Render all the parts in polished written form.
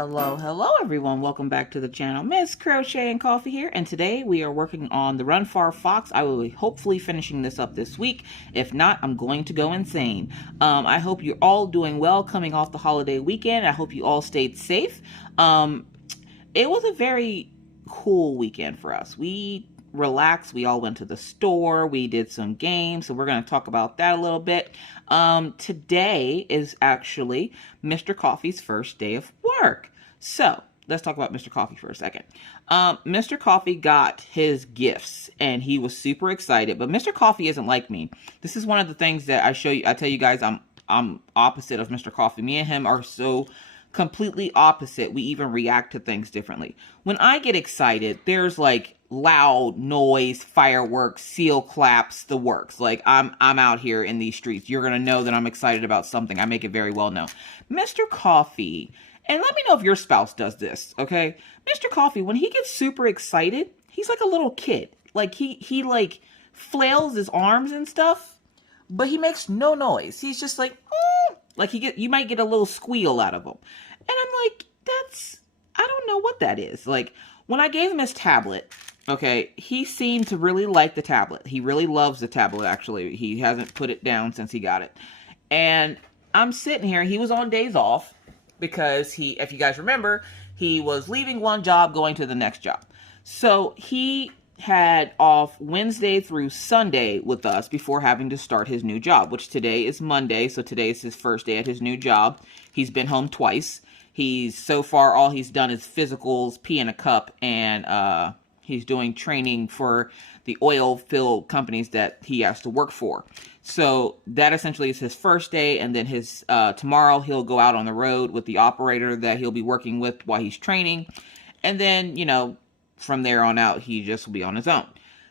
Hello everyone. Welcome back to the channel. Miss Crochet and Coffee here, and today we are working on the Runfar Fox. I will be hopefully finishing this up this week. If not, I'm going to go insane. I hope you're all doing well coming off the holiday weekend. I hope you all stayed safe. It was a very cool weekend for us. We relaxed. We all went to the store. We did some games. So we're going to talk about that a little bit. Today is actually Mr. Coffee's first day of work. So let's talk about Mr. Coffee for a second. Mr. Coffee got his gifts and he was super excited, but Mr. Coffee isn't like me. This is one of the things that I tell you guys, I'm opposite of Mr. Coffee. Me and him are so completely opposite. We even react to things differently. When I get excited, there's like loud noise, fireworks, seal claps, the works. Like I'm out here in these streets. You're going to know that I'm excited about something. I make it very well known. Mr. Coffee, and let me know if your spouse does this, okay? Mr. Coffee, when he gets super excited, he's like a little kid. Like he like flails his arms and stuff, but he makes no noise. He's just like, like you might get a little squeal out of him. And I'm like, I don't know what that is. Like when I gave him his tablet, okay, he seemed to really like the tablet. He really loves the tablet, actually. He hasn't put it down since he got it. And I'm sitting here. He was on days off because if you guys remember, he was leaving one job, going to the next job. So he had off Wednesday through Sunday with us before having to start his new job, which today is Monday. So today is his first day at his new job. He's been home twice. So far, all he's done is physicals, pee in a cup, and he's doing training for the oil field companies that he has to work for. So that essentially is his first day. And then tomorrow he'll go out on the road with the operator that he'll be working with while he's training. And then, from there on out, he just will be on his own.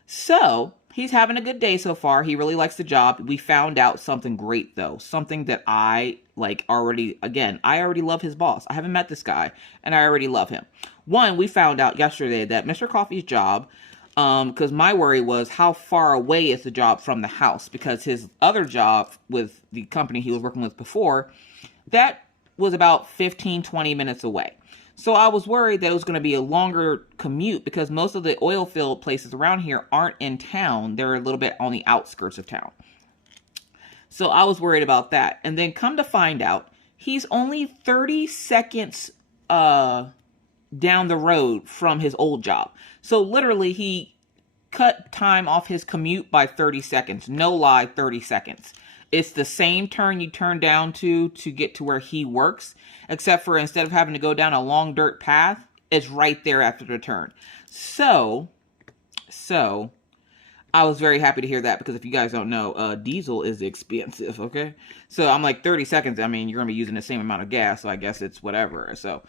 So he's having a good day so far. He really likes the job. We found out something great though. Something that I already love his boss. I haven't met this guy and I already love him. One, we found out yesterday that Mr. Coffee's job, because my worry was how far away is the job from the house, because his other job with the company he was working with before, that was about 15-20 minutes away. So I was worried that it was going to be a longer commute because most of the oil field places around here aren't in town. They're a little bit on the outskirts of town. So I was worried about that. And then come to find out, he's only 30 seconds down the road from his old job. So literally he cut time off his commute by 30 seconds. No lie, 30 seconds. It's the same turn you turn down to get to where he works, except for instead of having to go down a long dirt path, it's right there after the turn. So I was very happy to hear that, because if you guys don't know, diesel is expensive, okay? So I'm like 30 seconds. I mean, you're going to be using the same amount of gas, so I guess it's whatever. So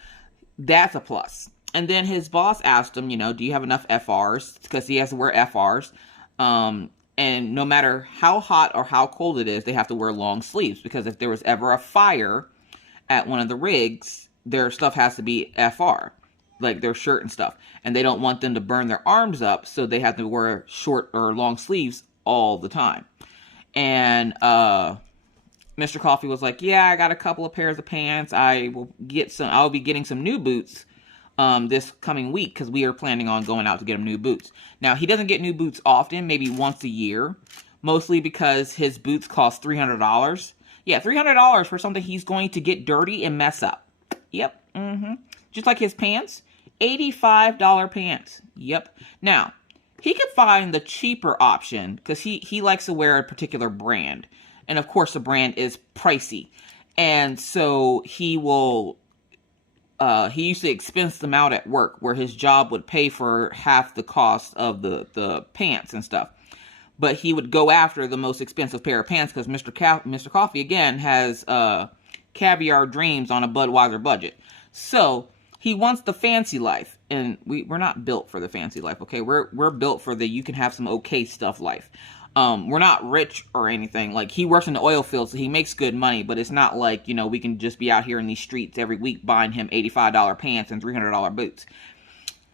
that's a plus. And then his boss asked him, do you have enough FRs? Because he has to wear FRs. And no matter how hot or how cold it is, they have to wear long sleeves, because if there was ever a fire at one of the rigs, their stuff has to be FR, like their shirt and stuff. And they don't want them to burn their arms up, so they have to wear short or long sleeves all the time. And Mr. Coffee was like, yeah, I got a couple of pairs of pants. I'll be getting some new boots this coming week, because we are planning on going out to get him new boots. Now, he doesn't get new boots often, maybe once a year, mostly because his boots cost $300. Yeah, $300 for something he's going to get dirty and mess up. Yep. Just like his pants, $85 pants. Yep. Now, he could find the cheaper option because he likes to wear a particular brand. And of course, the brand is pricey. And so he used to expense them out at work, where his job would pay for half the cost of the pants and stuff. But he would go after the most expensive pair of pants because Mr. Coffee, again, has caviar dreams on a Budweiser budget. So he wants the fancy life. And we're not built for the fancy life, okay? We're built for the you can have some okay stuff life. We're not rich or anything. Like, he works in the oil field, so he makes good money, but it's not like, we can just be out here in these streets every week buying him $85 pants and $300 boots.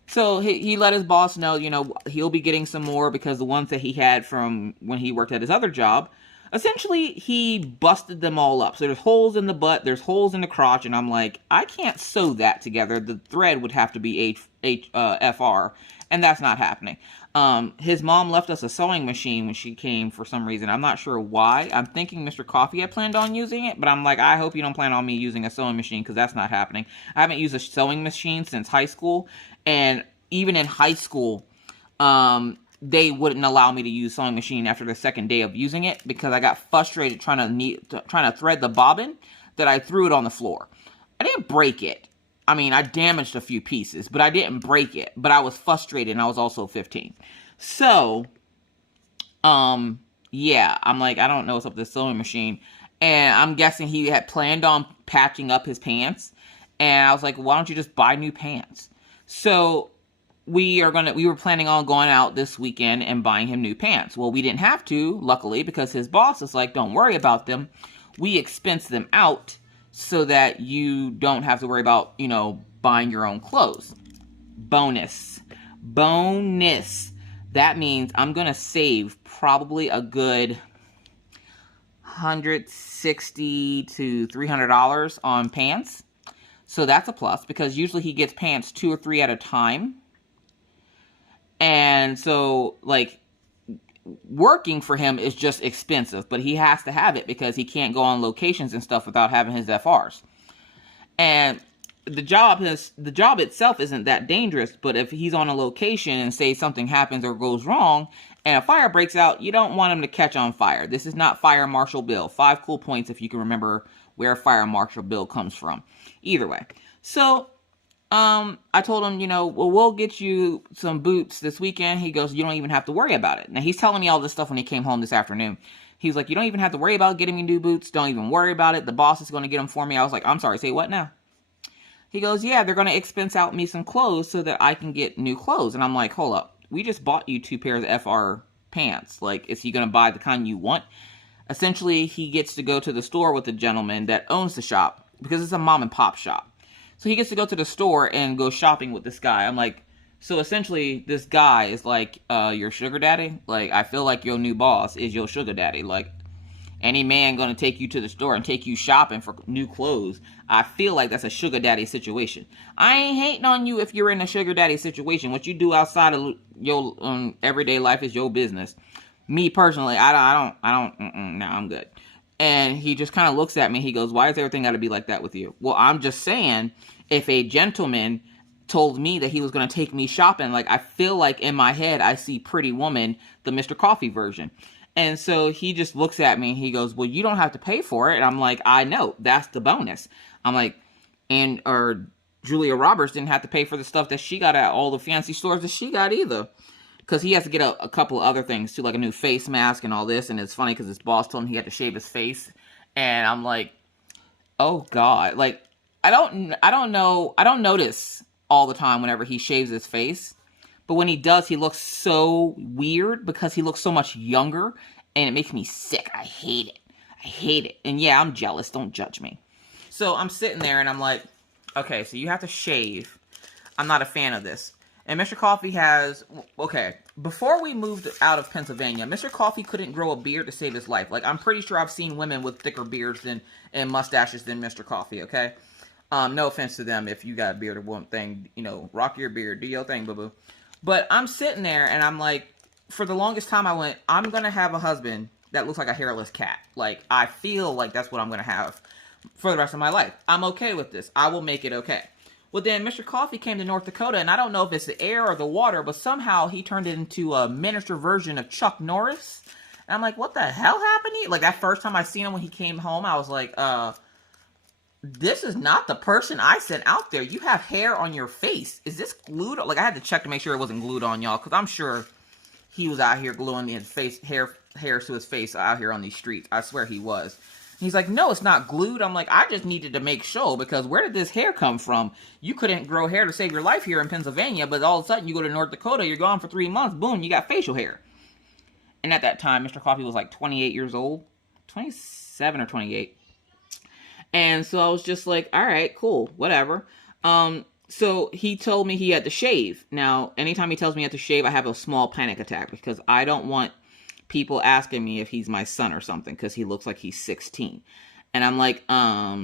So he let his boss know, he'll be getting some more, because the ones that he had from when he worked at his other job, Essentially, he busted them all up. So there's holes in the butt, there's holes in the crotch, and I'm like, I can't sew that together. The thread would have to be FR, and that's not happening. His mom left us a sewing machine when she came for some reason. I'm not sure why. I'm thinking Mr. Coffee had planned on using it, but I'm like, I hope you don't plan on me using a sewing machine, because that's not happening. I haven't used a sewing machine since high school, and even in high school, they wouldn't allow me to use sewing machine after the second day of using it, because I got frustrated trying to thread the bobbin that I threw it on the floor. I didn't break it. I mean, I damaged a few pieces, but I didn't break it. But I was frustrated, and I was also 15. So, yeah, I'm like, I don't know what's up with this sewing machine. And I'm guessing he had planned on patching up his pants. And I was like, why don't you just buy new pants? So we were planning on going out this weekend and buying him new pants. Well, we didn't have to, luckily, because his boss is like, don't worry about them. We expense them out so that you don't have to worry about, you know, buying your own clothes. Bonus. That means I'm going to save probably a good $160 to $300 on pants. So that's a plus, because usually he gets pants 2 or 3 at a time. And so, like, working for him is just expensive, but he has to have it because he can't go on locations and stuff without having his FRs. And the job itself isn't that dangerous, but if he's on a location and say something happens or goes wrong and a fire breaks out, you don't want him to catch on fire. This is not Fire Marshal Bill. 5 cool points if you can remember where Fire Marshal Bill comes from. Either way. So, I told him, you know, well, we'll get you some boots this weekend. He goes, you don't even have to worry about it. Now, he's telling me all this stuff when he came home this afternoon. He's like, you don't even have to worry about getting me new boots. Don't even worry about it. The boss is going to get them for me. I was like, I'm sorry, say what now? He goes, yeah, they're going to expense out me some clothes so that I can get new clothes. And I'm like, hold up. We just bought you 2 pairs of FR pants. Like, is he going to buy the kind you want? Essentially, he gets to go to the store with the gentleman that owns the shop, because it's a mom and pop shop. So he gets to go to the store and go shopping with this guy. I'm like, so essentially this guy is like, your sugar daddy? Like, I feel like your new boss is your sugar daddy. Like, any man gonna take you to the store and take you shopping for new clothes, I feel like that's a sugar daddy situation. I ain't hating on you if you're in a sugar daddy situation. What you do outside of your everyday life is your business. Me personally, I don't, no, I'm good. And he just kind of looks at me. He goes, why is everything got to be like that with you? Well, I'm just saying, if a gentleman told me that he was going to take me shopping, like, I feel like in my head, I see Pretty Woman, the Mr. Coffee version. And so he just looks at me. He goes, well, you don't have to pay for it. And I'm like, I know. That's the bonus. I'm like, or Julia Roberts didn't have to pay for the stuff that she got at all the fancy stores that she got either. Because he has to get a couple of other things too, like a new face mask and all this. And it's funny because his boss told him he had to shave his face. And I'm like, oh God. Like, I don't notice all the time whenever he shaves his face. But when he does, he looks so weird because he looks so much younger. And it makes me sick. I hate it. And yeah, I'm jealous. Don't judge me. So I'm sitting there and I'm like, okay, so you have to shave. I'm not a fan of this. And Mr. Coffee has, okay, before we moved out of Pennsylvania, Mr. Coffee couldn't grow a beard to save his life. Like, I'm pretty sure I've seen women with thicker beards and mustaches than Mr. Coffee, okay? No offense to them if you got a beard or one thing, you know, rock your beard, do your thing, boo-boo. But I'm sitting there and I'm like, for the longest time I went, I'm going to have a husband that looks like a hairless cat. Like, I feel like that's what I'm going to have for the rest of my life. I'm okay with this. I will make it okay. Well, then Mr. Coffee came to North Dakota, and I don't know if it's the air or the water, but somehow he turned it into a miniature version of Chuck Norris. And I'm like, what the hell happened to you? Like, that first time I seen him when he came home, I was like, this is not the person I sent out there. You have hair on your face. Is this glued? Like, I had to check to make sure it wasn't glued on, y'all, because I'm sure he was out here gluing his face, hairs to his face out here on these streets. I swear he was. He's like, no, it's not glued. I'm like, I just needed to make sure, because where did this hair come from? You couldn't grow hair to save your life here in Pennsylvania, but all of a sudden you go to North Dakota, you're gone for 3 months, boom, you got facial hair. And at that time, Mr. Coffee was like 28 years old, 27 or 28. And so I was just like, all right, cool, whatever. So he told me he had to shave. Now, anytime he tells me I have to shave, I have a small panic attack, because I don't want people asking me if he's my son or something because he looks like he's 16. And I'm like, I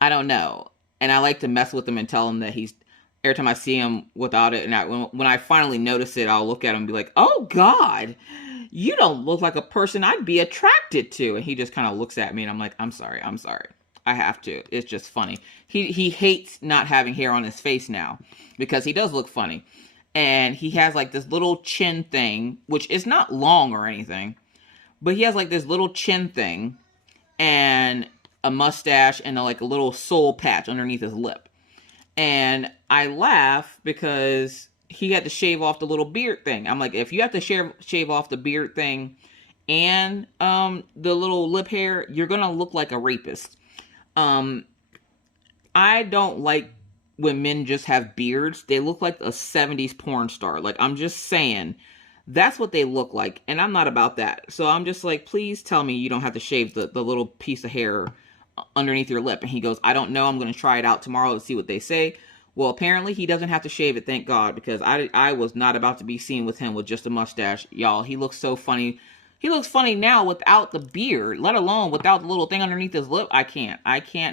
don't know. And I like to mess with him and tell him that he's, every time I see him without it, and when I finally notice it, I'll look at him and be like, oh God, you don't look like a person I'd be attracted to. And he just kind of looks at me and I'm like, I'm sorry. I have to. It's just funny. He hates not having hair on his face now because he does look funny. And he has like this little chin thing, which is not long or anything, but he has like this little chin thing and a mustache and like a little soul patch underneath his lip. And I laugh because he had to shave off the little beard thing. I'm like, if you have to shave off the beard thing and the little lip hair, you're gonna look like a rapist. I don't like when men just have beards. They look like a 70s porn star. Like, I'm just saying, that's what they look like. And I'm not about that. So I'm just like, please tell me you don't have to shave the little piece of hair underneath your lip. And he goes, I don't know. I'm going to try it out tomorrow to see what they say. Well, apparently he doesn't have to shave it. Thank God, because I was not about to be seen with him with just a mustache. Y'all, he looks so funny. He looks funny now without the beard, let alone without the little thing underneath his lip. I can't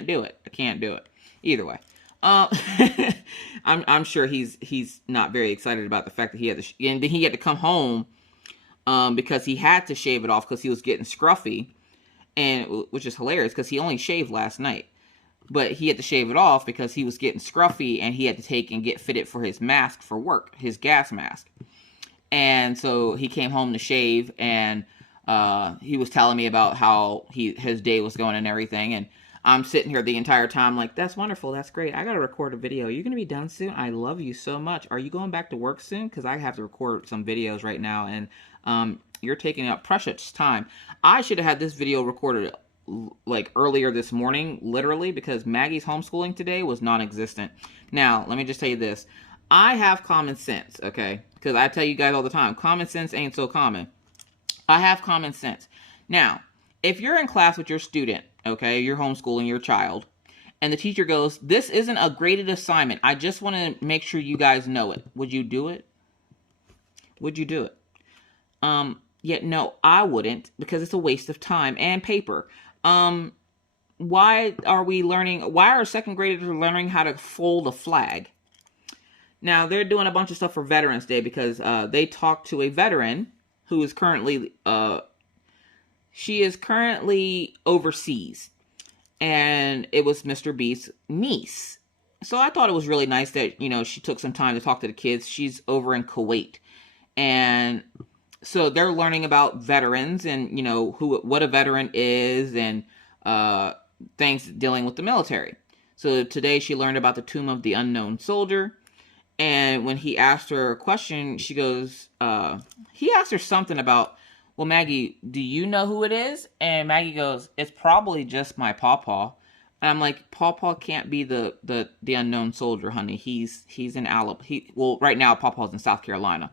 do it. I can't do it. Either way. I'm sure he's not very excited about the fact that he had to, and then he had to come home, because he had to shave it off because he was getting scruffy, and which is hilarious because he only shaved last night, but he had to shave it off because he was getting scruffy and he had to take and get fitted for his mask for work, his gas mask. And so he came home to shave, and he was telling me about how his day was going and everything. And I'm sitting here the entire time like, that's wonderful. That's great. I got to record a video. You're going to be done soon? I love you so much. Are you going back to work soon? Because I have to record some videos right now. And you're taking up precious time. I should have had this video recorded like earlier this morning, literally, because Maggie's homeschooling today was non-existent. Now, let me just tell you this. I have common sense, okay? Because I tell you guys all the time, common sense ain't so common. I have common sense. Now, if you're in class with your student, okay, you're homeschooling your child, and the teacher goes, this isn't a graded assignment. I just want to make sure you guys know it. Would you do it? Would you do it? Yet no, I wouldn't, because it's a waste of time and paper. Why are second graders learning how to fold a flag? Now, they're doing a bunch of stuff for Veterans Day because they talked to a veteran who is currently, she is currently overseas. And it was Mr. B's niece. So I thought it was really nice that, she took some time to talk to the kids. She's over in Kuwait. And so they're learning about veterans and, what a veteran is and things dealing with the military. So today she learned about the Tomb of the Unknown Soldier. And when he asked her a question, she goes, he asked her something about, well, Maggie, do you know who it is? And Maggie goes, it's probably just my pawpaw. And I'm like, pawpaw can't be the unknown soldier, honey. He's in Alabama. Right now, pawpaw's in South Carolina.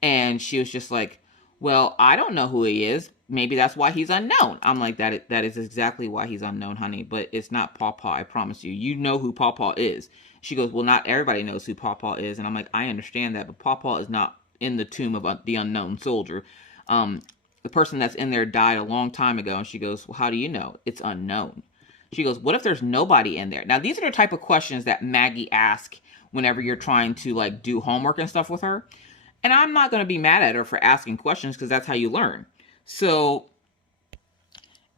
And she was just like, well, I don't know who he is. Maybe that's why he's unknown. I'm like, that is exactly why he's unknown, honey. But it's not pawpaw, I promise you. You know who pawpaw is. She goes, well, not everybody knows who pawpaw is. And I'm like, I understand that, but pawpaw is not in the tomb of the unknown soldier. The person that's in there died a long time ago. And she goes, well, how do you know? It's unknown. She goes, what if there's nobody in there? Now, these are the type of questions that Maggie asks whenever you're trying to do homework and stuff with her. And I'm not going to be mad at her for asking questions because that's how you learn. So,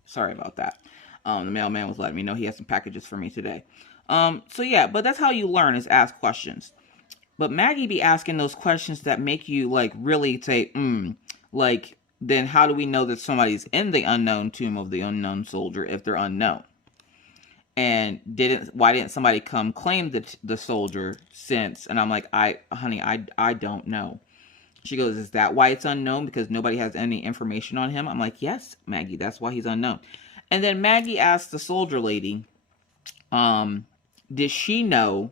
sorry about that. The mailman was letting me know he has some packages for me today. So yeah, but that's how you learn, is ask questions. But Maggie be asking those questions that make you really say, then how do we know that somebody's in the unknown tomb of the unknown soldier if they're unknown? And why didn't somebody come claim the soldier since? And I'm like, honey, I don't know. She goes, is that why it's unknown? Because nobody has any information on him? I'm like, yes, Maggie, that's why he's unknown. And then Maggie asked the soldier lady, did she know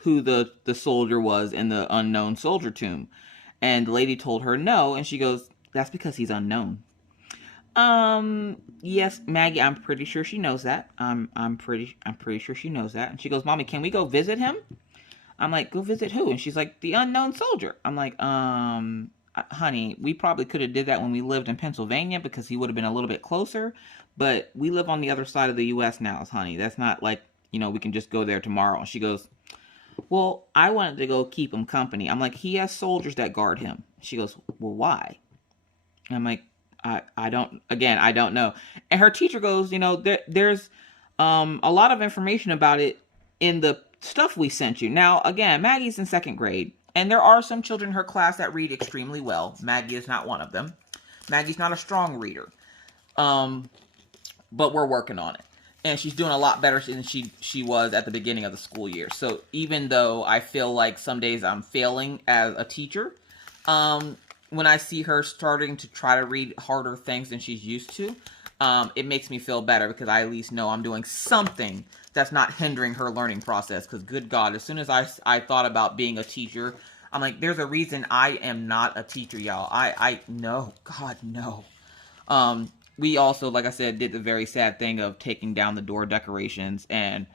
who the soldier was in the unknown soldier tomb? And the lady told her no. And she goes, that's because he's unknown. Yes, Maggie, I'm pretty sure she knows that. I'm pretty sure she knows that. And she goes, Mommy, can we go visit him? I'm like, go visit who? And she's like, the unknown soldier. I'm like, I honey, we probably could have did that when we lived in Pennsylvania because he would have been a little bit closer. But we live on the other side of the U.S. now, honey. That's not like, we can just go there tomorrow. And she goes, well, I wanted to go keep him company. I'm like, he has soldiers that guard him. She goes, well, why? And I'm like, I don't know. And her teacher goes, there's a lot of information about it in the stuff we sent you. Now, again, Maggie's in 2nd grade. And there are some children in her class that read extremely well. Maggie is not one of them. Maggie's not a strong reader. But we're working on it. And she's doing a lot better than she was at the beginning of the school year. So even though I feel like some days I'm failing as a teacher, when I see her starting to try to read harder things than she's used to, it makes me feel better because I at least know I'm doing something that's not hindering her learning process. Because good God, as soon as I thought about being a teacher, I'm like, there's a reason I am not a teacher, y'all. No, God, no. We also, like I said, did the very sad thing of taking down the door decorations, and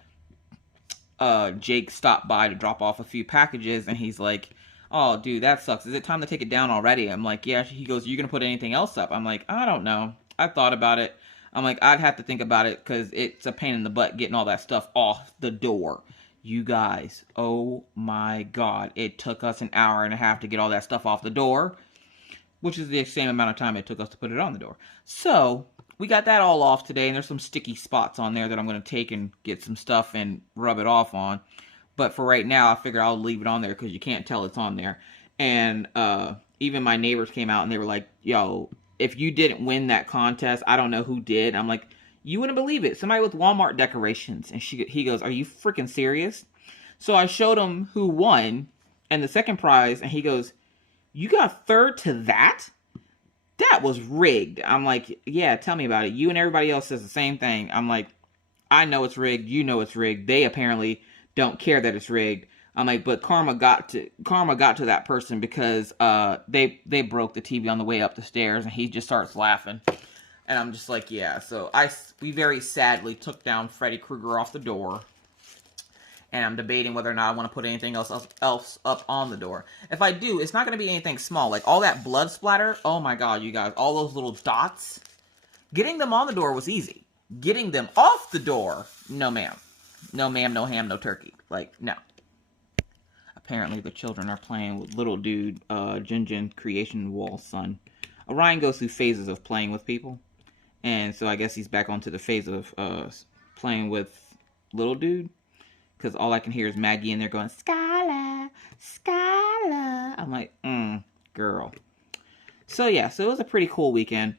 Jake stopped by to drop off a few packages, and he's like, oh, dude, that sucks. Is it time to take it down already? I'm like, yeah. He goes, you gonna put anything else up? I'm like, I don't know. I thought about it. I'm like, I'd have to think about it because it's a pain in the butt getting all that stuff off the door. You guys, oh my God. It took us an hour and a half to get all that stuff off the door, which is the same amount of time it took us to put it on the door. So we got that all off today, and there's some sticky spots on there that I'm going to take and get some stuff and rub it off on. But for right now, I figure I'll leave it on there because you can't tell it's on there. And even my neighbors came out and they were like, yo, if you didn't win that contest, I don't know who did. I'm like, you wouldn't believe it. Somebody with Walmart decorations. And he goes, are you freaking serious? So I showed him who won and the second prize. And he goes, you got 3rd to that? That was rigged. I'm like, yeah, tell me about it. You and everybody else says the same thing. I'm like, I know it's rigged. You know it's rigged. They apparently don't care that it's rigged. I'm like, but karma got to that person because they broke the TV on the way up the stairs, and he just starts laughing. And I'm just like, yeah. So we very sadly took down Freddy Krueger off the door. And I'm debating whether or not I want to put anything else up on the door. If I do, it's not going to be anything small. Like all that blood splatter. Oh my God, you guys. All those little dots. Getting them on the door was easy. Getting them off the door, no ma'am. No ma'am, no ham, no turkey. Like, no. Apparently the children are playing with little dude, Jin Creation Wall's son. Orion goes through phases of playing with people. And so I guess he's back onto the phase of playing with little dude. Because all I can hear is Maggie in there going, Skylar, Skylar. I'm like, girl. So yeah, so it was a pretty cool weekend.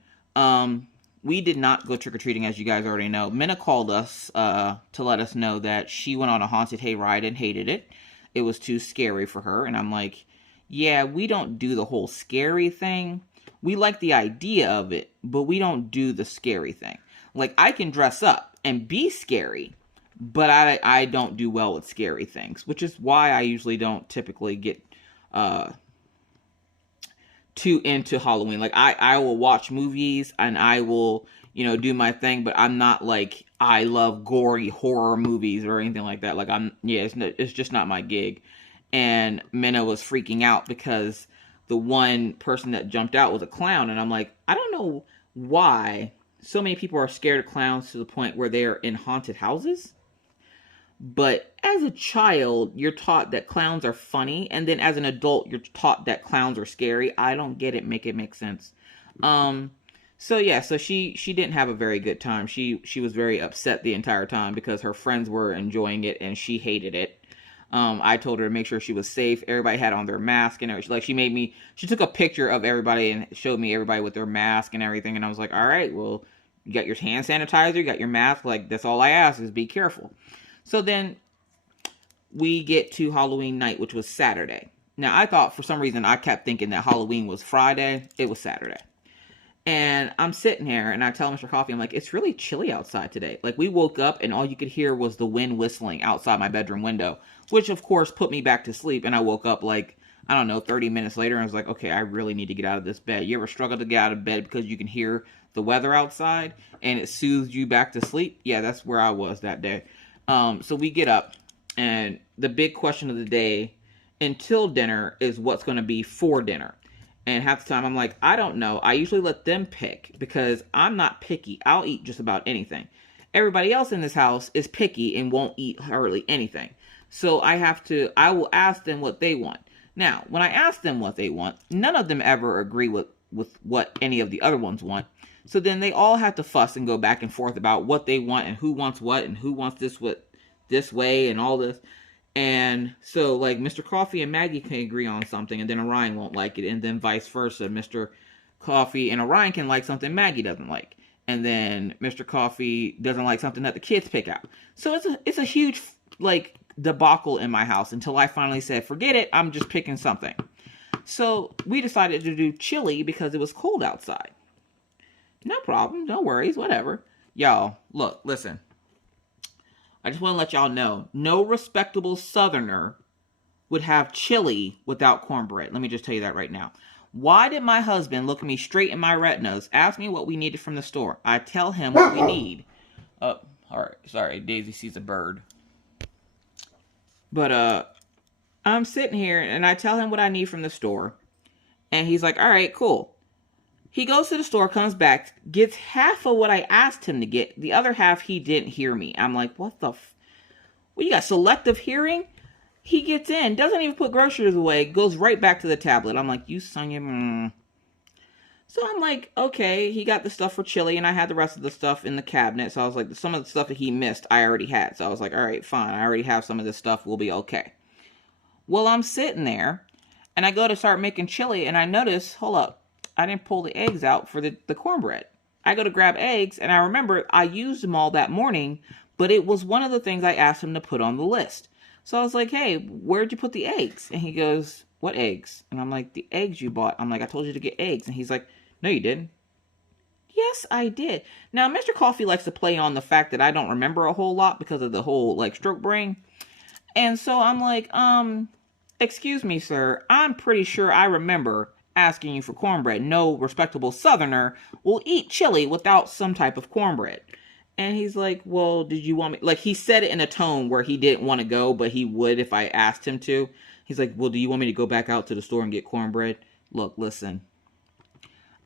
We did not go trick-or-treating, as you guys already know. Minna called us to let us know that she went on a haunted hayride and hated it. It was too scary for her. And I'm like, yeah, we don't do the whole scary thing. We like the idea of it, but we don't do the scary thing. Like, I can dress up and be scary, but I don't do well with scary things, which is why I usually don't typically get too into Halloween. Like, I will watch movies and I will, do my thing, but I'm not like, I love gory horror movies or anything like that. Like, it's just not my gig. And Minna was freaking out because the one person that jumped out was a clown. And I'm like, I don't know why so many people are scared of clowns to the point where they're in haunted houses. But as a child, you're taught that clowns are funny. And then as an adult, you're taught that clowns are scary. I don't get it. Make it make sense. So yeah, so she didn't have a very good time. She was very upset the entire time because her friends were enjoying it and she hated it. I told her to make sure she was safe. Everybody had on their mask and everything. Like, she took a picture of everybody and showed me everybody with their mask and everything. And I was like, all right, well, you got your hand sanitizer, you got your mask. Like, that's all I ask is be careful. So then we get to Halloween night, which was Saturday. Now, I thought for some reason I kept thinking that Halloween was Friday. It was Saturday. And I'm sitting here and I tell Mr. Coffee, I'm like, it's really chilly outside today. Like, we woke up and all you could hear was the wind whistling outside my bedroom window, which of course put me back to sleep. And I woke up like, I don't know, 30 minutes later and I was like, okay, I really need to get out of this bed. You ever struggle to get out of bed because you can hear the weather outside and it soothes you back to sleep? Yeah, that's where I was that day. So we get up and the big question of the day until dinner is what's going to be for dinner. And half the time I'm like, I don't know. I usually let them pick because I'm not picky. I'll eat just about anything. Everybody else in this house is picky and won't eat hardly anything. So I will ask them what they want. Now, when I ask them what they want, none of them ever agree with what any of the other ones want. So then they all have to fuss and go back and forth about what they want and who wants what and who wants this way and all this. And so, like, Mr. Coffee and Maggie can agree on something, and then Orion won't like it, and then vice versa. Mr. Coffee and Orion can like something Maggie doesn't like, and then Mr. Coffee doesn't like something that the kids pick out. So it's a huge, like, debacle in my house until I finally said, forget it, I'm just picking something. So we decided to do chili because it was cold outside. No problem, no worries, whatever. Y'all, look, listen. I just want to let y'all know, no respectable Southerner would have chili without cornbread. Let me just tell you that right now. Why did my husband look me straight in my retinas, ask me what we needed from the store? I tell him what we need. Oh, all right. Sorry, Daisy sees a bird. But I'm sitting here and I tell him what I need from the store. And he's like, all right, cool. He goes to the store, comes back, gets half of what I asked him to get. The other half, he didn't hear me. I'm like, what the Well, you got selective hearing? He gets in, doesn't even put groceries away, goes right back to the tablet. I'm like, you son of So I'm like, okay, he got the stuff for chili, and I had the rest of the stuff in the cabinet. So I was like, some of the stuff that he missed, I already had. So I was like, all right, fine. I already have some of this stuff. We'll be okay. Well, I'm sitting there, and I go to start making chili, and I notice, hold up, I didn't pull the eggs out for the cornbread. I go to grab eggs, and I remember I used them all that morning, but it was one of the things I asked him to put on the list. So I was like, hey, where'd you put the eggs? And he goes, what eggs? And I'm like, the eggs you bought. I'm like, I told you to get eggs. And he's like, no, you didn't. Yes, I did. Now, Mr. Coffee likes to play on the fact that I don't remember a whole lot because of the whole, like, stroke brain. And so I'm like, excuse me, sir. I'm pretty sure I remember asking you for cornbread. No respectable Southerner will eat chili without some type of cornbread. And he's like, well, did you want me? Like, he said it in a tone where he didn't want to go, but he would if I asked him to. He's like, well, do you want me to go back out to the store and get cornbread? Look, listen.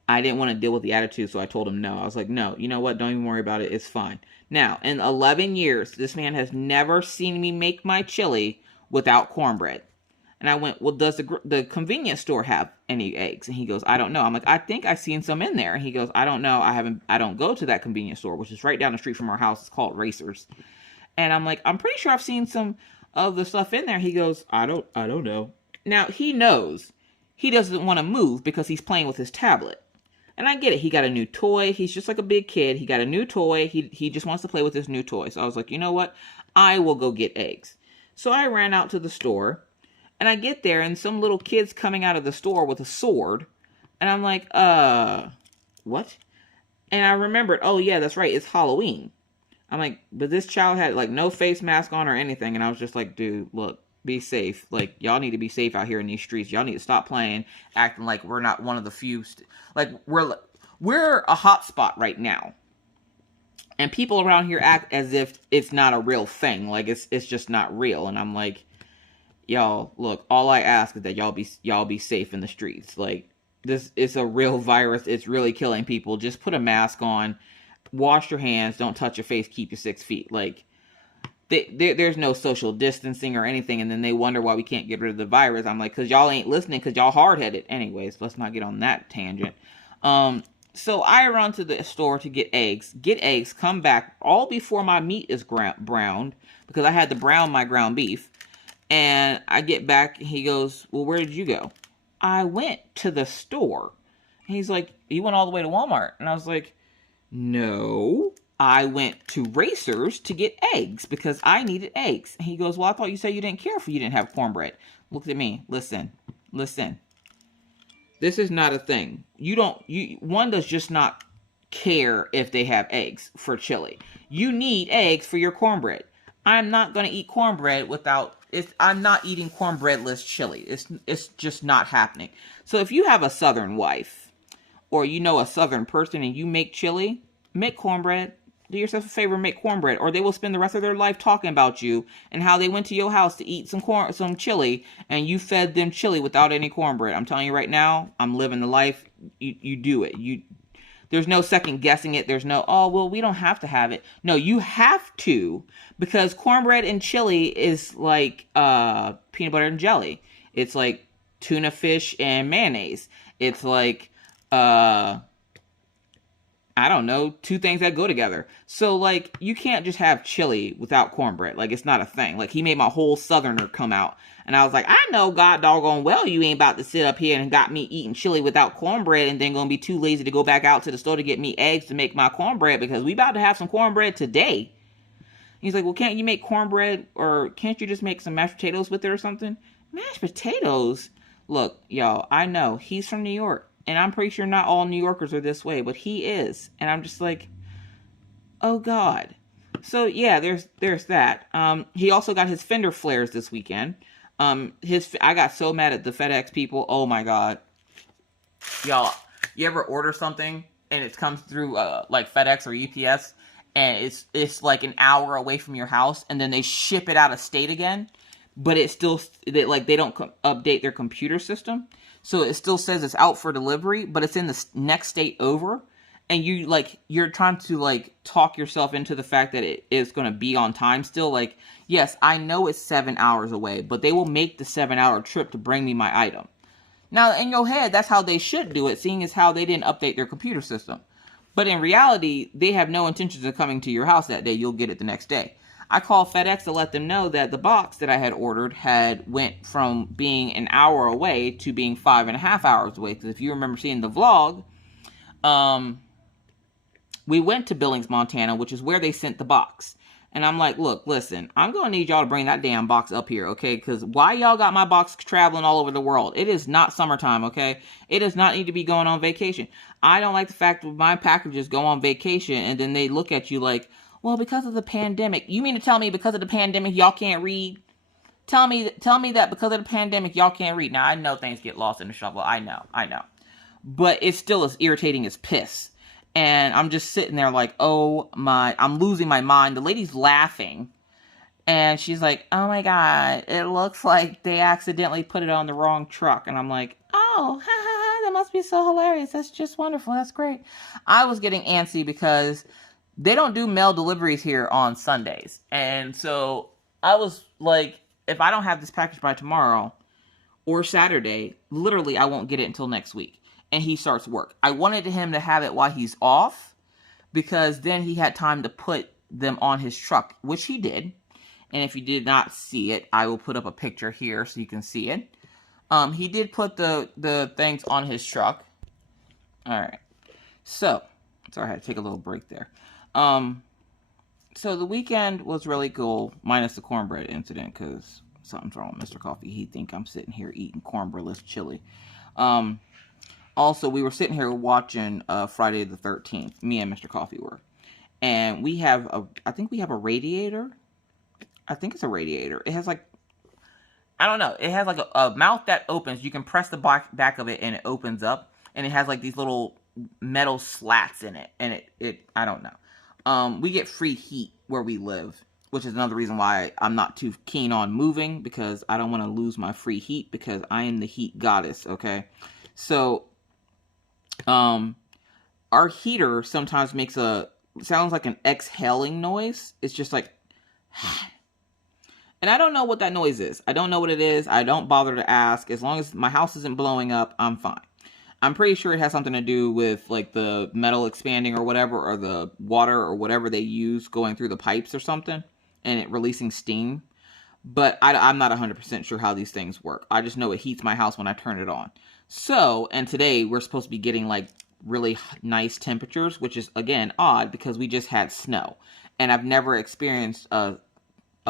I didn't want to deal with the attitude, so I told him no. I was like, no, you know what? Don't even worry about it. It's fine. Now, in 11 years, this man has never seen me make my chili without cornbread. And I went, well, does the convenience store have any eggs? And he goes, I don't know. I'm like, I think I've seen some in there. And he goes, I don't know. I don't go to that convenience store, which is right down the street from our house. It's called Racers. And I'm like, I'm pretty sure I've seen some of the stuff in there. He goes, I don't know. Now, he knows he doesn't want to move because he's playing with his tablet. And I get it. He got a new toy. He's just like a big kid. He got a new toy. He just wants to play with his new toy. So I was like, you know what? I will go get eggs. So I ran out to the store. And I get there, and some little kid's coming out of the store with a sword. And I'm like, what? And I remembered, oh, yeah, that's right. It's Halloween. I'm like, but this child had, like, no face mask on or anything. And I was just like, dude, look, be safe. Like, y'all need to be safe out here in these streets. Y'all need to stop playing, acting like we're not one of the few. Like, we're a hot spot right now. And people around here act as if it's not a real thing. Like, it's just not real. And I'm like, y'all, look, all I ask is that y'all be safe in the streets. Like, this is a real virus. It's really killing people. Just put a mask on, wash your hands, don't touch your face, keep your 6 feet. Like, there's no social distancing or anything, and then they wonder why we can't get rid of the virus. I'm like, because y'all ain't listening, because y'all hard-headed. Anyways, let's not get on that tangent. So I run to the store to get eggs, come back, all before my meat is browned, because I had to brown my ground beef. And I get back, and he goes, well, where did you go? I went to the store. And he's like, you went all the way to Walmart. And I was like, no, I went to Racers to get eggs because I needed eggs. And he goes, well, I thought you said you didn't care if you didn't have cornbread. Look at me. Listen. This is not a thing. One does just not care if they have eggs for chili. You need eggs for your cornbread. I'm not going to eat cornbread I'm not eating cornbreadless chili. It's just not happening. So if you have a Southern wife or you know a Southern person and you make chili, make cornbread. do yourself a favor and make cornbread, or they will spend the rest of their life talking about you and how they went to your house to eat some chili, and you fed them chili without any cornbread. I'm telling you right now, I'm living the life. You do it. There's no second guessing it. There's no, oh, well, we don't have to have it. No, you have to, because cornbread and chili is like peanut butter and jelly. It's like tuna fish and mayonnaise. It's like, I don't know, two things that go together. So, like, you can't just have chili without cornbread. Like, it's not a thing. Like, he made my whole Southerner come out. And I was like, I know God doggone well you ain't about to sit up here and got me eating chili without cornbread and then gonna be too lazy to go back out to the store to get me eggs to make my cornbread, because we about to have some cornbread today. He's like, well, can't you make cornbread, or can't you just make some mashed potatoes with it or something? Mashed potatoes? Look, y'all, I know he's from New York, and I'm pretty sure not all New Yorkers are this way, but he is. And I'm just like, oh God. So yeah, there's that. He also got his Fender Flares this weekend. I got so mad at the FedEx people. Oh my God. Y'all, you ever order something and it comes through like FedEx or UPS, and it's like an hour away from your house, and then they ship it out of state again, but it still, they don't update their computer system, so it still says it's out for delivery, but it's in the next state over, and you're trying to talk yourself into the fact that it is going to be on time still. Like, yes, I know it's 7 hours away, but they will make the 7-hour trip to bring me my item. Now, in your head, that's how they should do it, seeing as how they didn't update their computer system. But in reality, they have no intentions of coming to your house that day. You'll get it the next day. I called FedEx to let them know that the box that I had ordered had went from being an hour away to being 5.5 hours away. Because if you remember seeing the vlog, we went to Billings, Montana, which is where they sent the box. And I'm like, look, listen, I'm going to need y'all to bring that damn box up here, okay? Because why y'all got my box traveling all over the world? It is not summertime, okay? It does not need to be going on vacation. I don't like the fact that my packages go on vacation and then they look at you like, well, because of the pandemic. You mean to tell me because of the pandemic y'all can't read? Tell me that because of the pandemic y'all can't read. Now, I know things get lost in the shuffle. I know. But it's still as irritating as piss. And I'm just sitting there like, I'm losing my mind. The lady's laughing. And she's like, oh my God, it looks like they accidentally put it on the wrong truck. And I'm like, oh, that must be so hilarious. That's just wonderful. That's great. I was getting antsy because they don't do mail deliveries here on Sundays. And so I was like, if I don't have this package by tomorrow or Saturday, literally I won't get it until next week. And he starts work. I wanted him to have it while he's off, because then he had time to put them on his truck, which he did. And if you did not see it, I will put up a picture here so you can see it. He did put the things on his truck. All right. So, sorry, I had to take a little break there. So the weekend was really cool, minus the cornbread incident, because something's wrong with Mr. Coffee. He think I'm sitting here eating cornbreadless chili. Also, we were sitting here watching Friday the 13th. Me and Mr. Coffee were. And I think we have a radiator. I think it's a radiator. It has I don't know. It has a mouth that opens. You can press the back of it and it opens up. And it has these little metal slats in it. And I don't know. We get free heat where we live, which is another reason why I'm not too keen on moving, because I don't want to lose my free heat, because I am the heat goddess, okay? So, our heater sometimes sounds like an exhaling noise. It's just like, and I don't know what that noise is. I don't know what it is. I don't bother to ask. As long as my house isn't blowing up, I'm fine. I'm pretty sure it has something to do with the metal expanding or whatever, or the water or whatever they use going through the pipes or something, and it releasing steam. But I'm not 100% sure how these things work. I just know it heats my house when I turn it on. So, and today we're supposed to be getting really nice temperatures, which is, again, odd because we just had snow. And I've never experienced a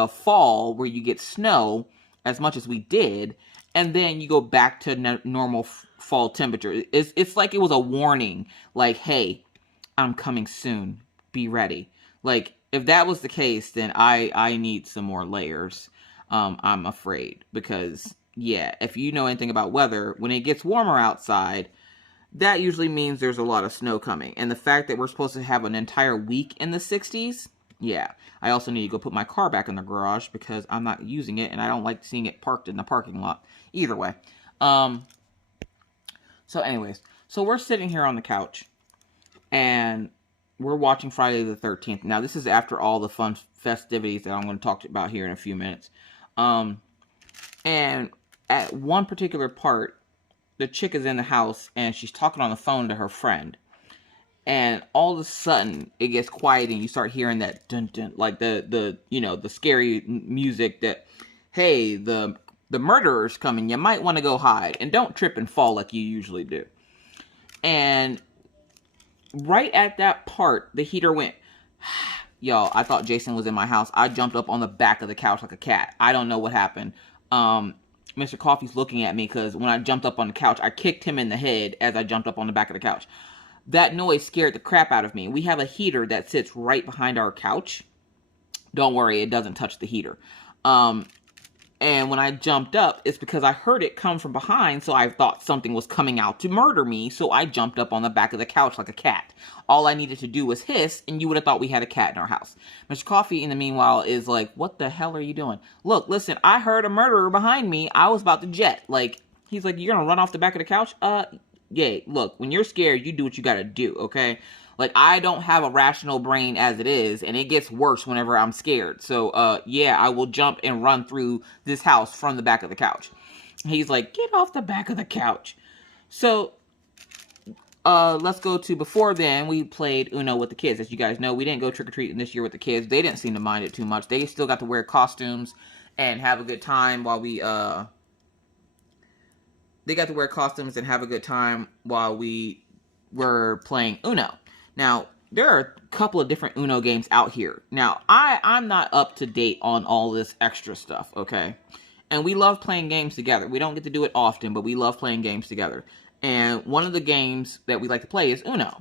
fall where you get snow as much as we did, and then you go back to normal fall temperature. It's like it was a warning, hey, I'm coming soon. Be ready. If that was the case, then I need some more layers. I'm afraid, because yeah, if you know anything about weather, when it gets warmer outside, that usually means there's a lot of snow coming. And the fact that we're supposed to have an entire week in the 60s, yeah. I also need to go put my car back in the garage because I'm not using it, and I don't like seeing it parked in the parking lot. Either way. So anyways, so we're sitting here on the couch, and we're watching Friday the 13th. Now, this is after all the fun festivities that I'm going to talk about here in a few minutes. And at one particular part, the chick is in the house, and she's talking on the phone to her friend. And all of a sudden, it gets quiet, and you start hearing that dun-dun, like the scary music that, hey, the murderer's coming. You might want to go hide. And don't trip and fall like you usually do. And right at that part, the heater went. Y'all, I thought Jason was in my house. I jumped up on the back of the couch like a cat. I don't know what happened. Mr. Coffee's looking at me because when I jumped up on the couch, I kicked him in the head as I jumped up on the back of the couch. That noise scared the crap out of me. We have a heater that sits right behind our couch. Don't worry, it doesn't touch the heater. And when I jumped up, it's because I heard it come from behind, so I thought something was coming out to murder me, so I jumped up on the back of the couch like a cat. All I needed to do was hiss, and you would have thought we had a cat in our house. Mr. Coffee, in the meanwhile, is like, what the hell are you doing? Look, listen, I heard a murderer behind me. I was about to jet. Like, he's like, you're gonna run off the back of the couch? Yeah, look, when you're scared, you do what you gotta do, okay? Like, I don't have a rational brain as it is, and it gets worse whenever I'm scared. So, yeah, I will jump and run through this house from the back of the couch. He's like, get off the back of the couch. So, let's go to before then, we played Uno with the kids. As you guys know, we didn't go trick-or-treating this year with the kids. They didn't seem to mind it too much. They still got to wear costumes and have a good time while we, they got to wear costumes and have a good time while we were playing Uno. Now, there are a couple of different Uno games out here. Now, I'm not up to date on all this extra stuff, okay? And we love playing games together. We don't get to do it often, but we love playing games together. And one of the games that we like to play is Uno.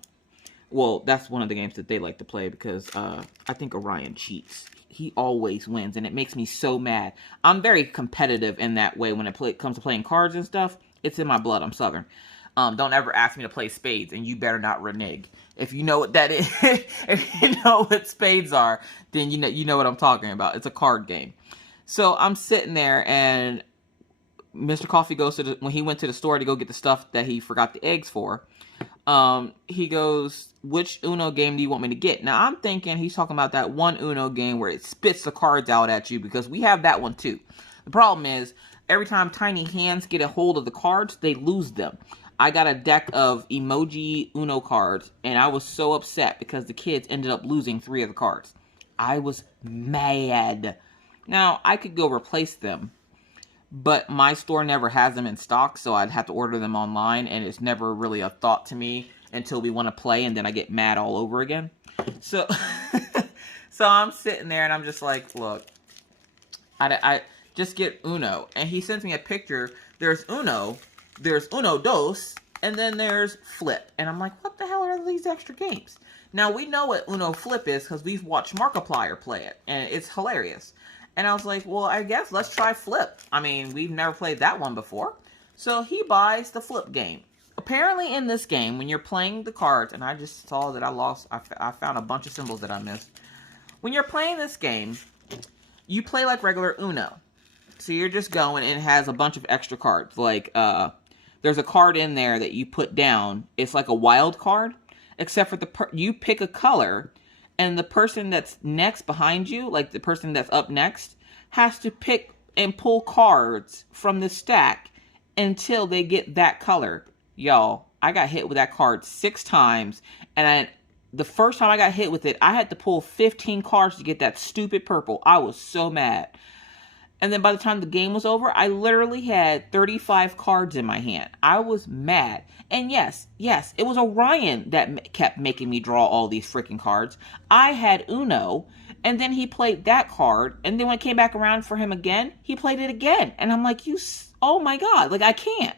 Well, that's one of the games that they like to play because I think Orion cheats. He always wins, and it makes me so mad. I'm very competitive in that way when it comes to playing cards and stuff. It's in my blood. I'm Southern. Don't ever ask me to play spades, and you better not renege. If you know what that is, if you know what spades are, then you know what I'm talking about. It's a card game. So I'm sitting there, and Mr. Coffee goes to when he went to the store to go get the stuff that he forgot the eggs for. He goes, which Uno game do you want me to get? Now, I'm thinking he's talking about that one Uno game where it spits the cards out at you, because we have that one too. The problem is, every time tiny hands get a hold of the cards, they lose them. I got a deck of emoji Uno cards, and I was so upset because the kids ended up losing 3 of the cards. I was mad. Now, I could go replace them, but my store never has them in stock, so I'd have to order them online, and it's never really a thought to me until we want to play, and then I get mad all over again. So, so I'm sitting there, and I'm just like, look, I just get Uno. And he sends me a picture. There's Uno Dos, and then there's Flip. And I'm like, what the hell are these extra games? Now, we know what Uno Flip is because we've watched Markiplier play it, and it's hilarious. And I was like, well, I guess let's try Flip. I mean, we've never played that one before. So he buys the Flip game. Apparently in this game, when you're playing the cards, and I just saw that I found a bunch of symbols that I missed. When you're playing this game, you play like regular Uno. So you're just going, and it has a bunch of extra cards. Like, there's a card in there that you put down. It's like a wild card, except for you pick a color, and the person that's next behind you, like the person that's up next, has to pick and pull cards from the stack until they get that color. Y'all, I got hit with that card 6 times, and the first time I got hit with it, I had to pull 15 cards to get that stupid purple. I was so mad. And then by the time the game was over, I literally had 35 cards in my hand. I was mad. And yes, it was Orion that kept making me draw all these freaking cards. I had Uno, and then he played that card, and then when it came back around for him again, he played it again. And I'm like, oh my God, like, I can't.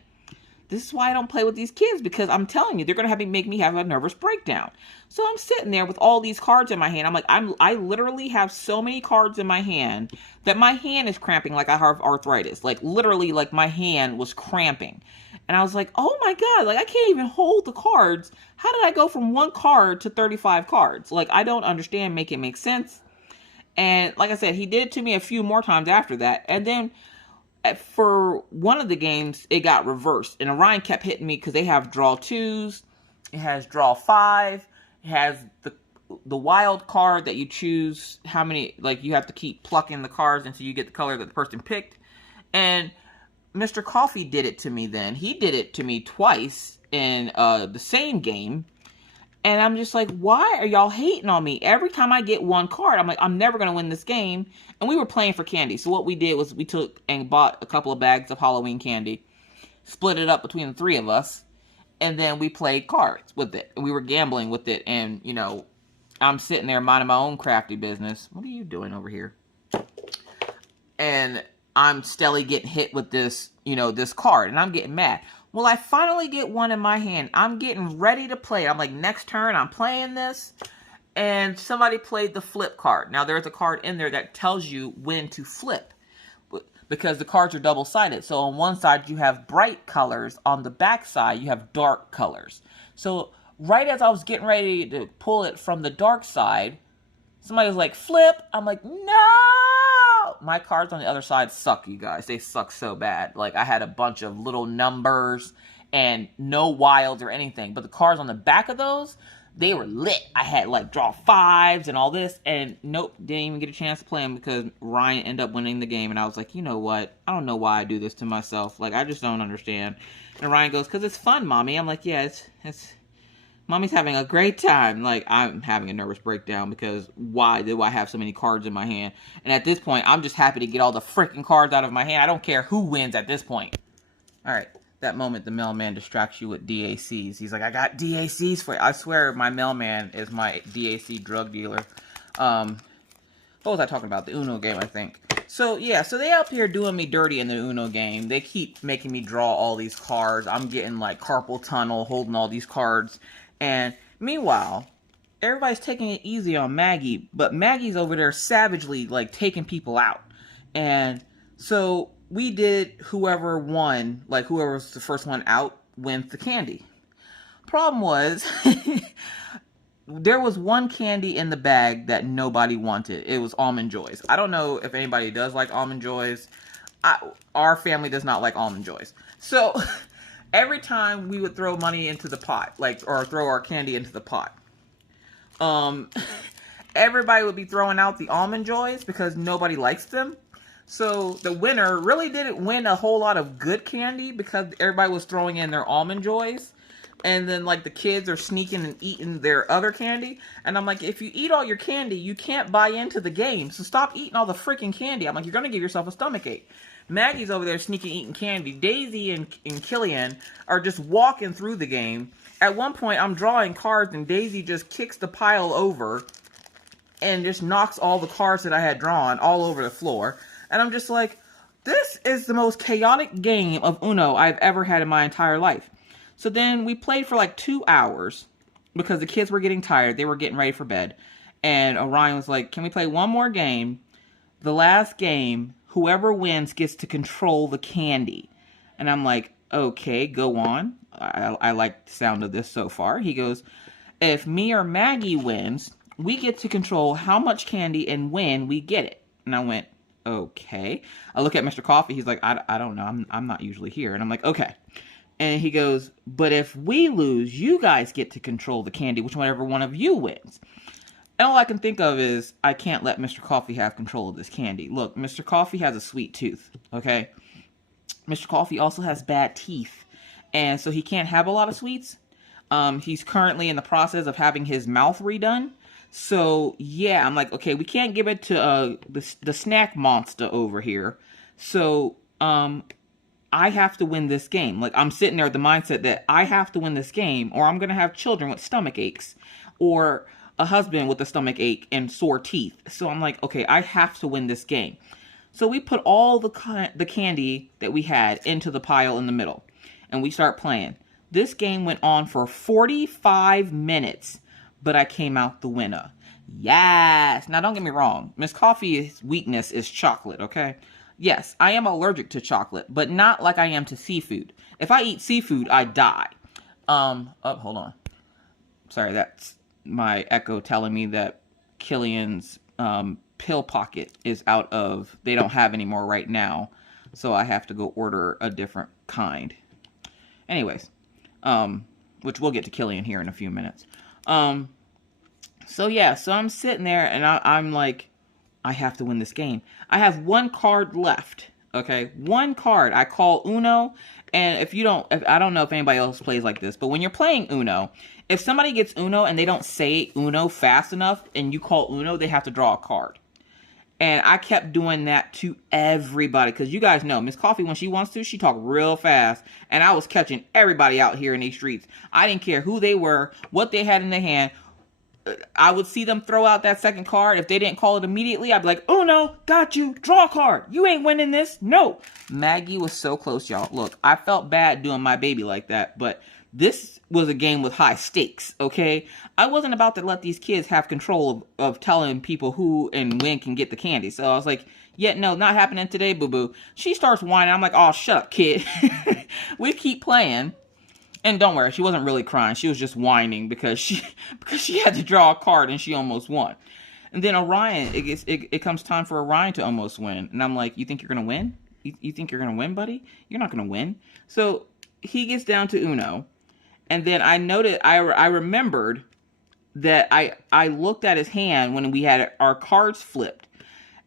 this is why I don't play with these kids, because I'm telling you, they're going to make me have a nervous breakdown. So I'm sitting there with all these cards in my hand. I'm like, I literally have so many cards in my hand that my hand is cramping like I have arthritis. Like literally, like my hand was cramping. And I was like, oh my God, like I can't even hold the cards. How did I go from 1 card to 35 cards? Like, I don't understand, make it make sense. And like I said, he did it to me a few more times after that. And then for one of the games, it got reversed. And Orion kept hitting me because they have draw 2s. It has draw 5. It has the wild card that you choose how many, like you have to keep plucking the cards until you get the color that the person picked. And Mr. Coffee did it to me then. He did it to me twice in the same game. And I'm just like, why are y'all hating on me? Every time I get 1 card, I'm like, I'm never going to win this game. And we were playing for candy. So what we did was we took and bought a couple of bags of Halloween candy, split it up between the 3 of us, and then we played cards with it. And we were gambling with it. And, you know, I'm sitting there minding my own crafty business. What are you doing over here? And I'm steadily getting hit with this, you know, this card. And I'm getting mad. Well, I finally get one in my hand. I'm getting ready to play. I'm like, next turn, I'm playing this. And somebody played the flip card. Now, there's a card in there that tells you when to flip, because the cards are double-sided. So on one side, you have bright colors. On the back side, you have dark colors. So right as I was getting ready to pull it from the dark side, somebody was like, flip. I'm like, no! My cards on the other side suck, you guys. They suck so bad. Like, I had a bunch of little numbers and no wilds or anything. But the cards on the back of those, they were lit. I had, like, draw 5s and all this. And nope, didn't even get a chance to play them because Ryan ended up winning the game. And I was like, you know what? I don't know why I do this to myself. Like, I just don't understand. And Ryan goes, because it's fun, Mommy. I'm like, yeah, it's Mommy's having a great time. Like, I'm having a nervous breakdown because why do I have so many cards in my hand? And at this point, I'm just happy to get all the freaking cards out of my hand. I don't care who wins at this point. All right. That moment, the mailman distracts you with DACs. He's like, I got DACs for you. I swear my mailman is my DAC drug dealer. What was I talking about? The Uno game, I think. So, yeah. So, they up here doing me dirty in the Uno game. They keep making me draw all these cards. I'm getting, like, carpal tunnel holding all these cards. And meanwhile, everybody's taking it easy on Maggie, but Maggie's over there savagely, like, taking people out. And so we did whoever won, like, whoever was the first one out wins the candy. Problem was, there was one candy in the bag that nobody wanted. It was Almond Joys. I don't know if anybody does like Almond Joys. Our family does not like Almond Joys. So every time we would throw money into the pot, like, or throw our candy into the pot, everybody would be throwing out the Almond Joys because nobody likes them. So the winner really didn't win a whole lot of good candy because everybody was throwing in their Almond Joys. And then, like, the kids are sneaking and eating their other candy. And I'm like, if you eat all your candy, you can't buy into the game. So stop eating all the freaking candy. I'm like, you're going to give yourself a stomachache. Maggie's over there sneaking eating candy. Daisy and Killian are just walking through the game. At one point, I'm drawing cards, and Daisy just kicks the pile over and just knocks all the cards that I had drawn all over the floor. And I'm just like, this is the most chaotic game of Uno I've ever had in my entire life. So then we played for like 2 hours because the kids were getting tired. They were getting ready for bed. And Orion was like, can we play one more game? The last game, whoever wins gets to control the candy. And I'm like, okay, go on. I like the sound of this so far. He goes, if me or Maggie wins, we get to control how much candy and when we get it. And I went, okay. I look at Mr. Coffee. He's like, I don't know. I'm not usually here. And I'm like, okay. And he goes, but if we lose, you guys get to control the candy, whichever one of you wins. And all I can think of is, I can't let Mr. Coffee have control of this candy. Look, Mr. Coffee has a sweet tooth, okay? Mr. Coffee also has bad teeth, and so he can't have a lot of sweets. He's currently in the process of having his mouth redone. So, yeah, I'm like, okay, we can't give it to the snack monster over here. So, I have to win this game. Like, I'm sitting there with the mindset that I have to win this game, or I'm going to have children with stomach aches, or a husband with a stomach ache and sore teeth. So I'm like, okay, I have to win this game. So we put all the candy that we had into the pile in the middle. and we start playing. This game went on for 45 minutes, but I came out the winner. Yes. Now, don't get me wrong. Miss Coffee's weakness is chocolate, okay? Yes, I am allergic to chocolate, but not like I am to seafood. If I eat seafood, I die. Oh, hold on. Sorry, that's my Echo telling me that Killian's pill pocket is out of, they don't have anymore right now, so I have to go order a different kind. Anyways, which we'll get to Killian here in a few minutes. So yeah, so I'm sitting there and I'm like, I have to win this game. I have one card left. Okay, one card. I call Uno, and I don't know if anybody else plays like this, but when you're playing Uno, if somebody gets Uno and they don't say Uno fast enough and you call Uno, they have to draw a card. And I kept doing that to everybody, because you guys know, Miss Coffee, when she wants to, she talk real fast. And I was catching everybody out here in these streets. I didn't care who they were, what they had in their hand. I would see them throw out that second card. If they didn't call it immediately, I'd be like, oh no, got you, draw a card. You ain't winning this, no. Maggie was so close, y'all. Look, I felt bad doing my baby like that, but this was a game with high stakes, okay? I wasn't about to let these kids have control of telling people who and when can get the candy. So I was like, yeah, no, not happening today, boo-boo. She starts whining. I'm like, oh, shut up, kid. We keep playing. And don't worry, she wasn't really crying. She was just whining because she had to draw a card and she almost won. And then Orion, it comes time for Orion to almost win. And I'm like, you think you're going to win? You think you're going to win, buddy? You're not going to win. So he gets down to Uno. And then I noted, I remembered that I looked at his hand when we had our cards flipped.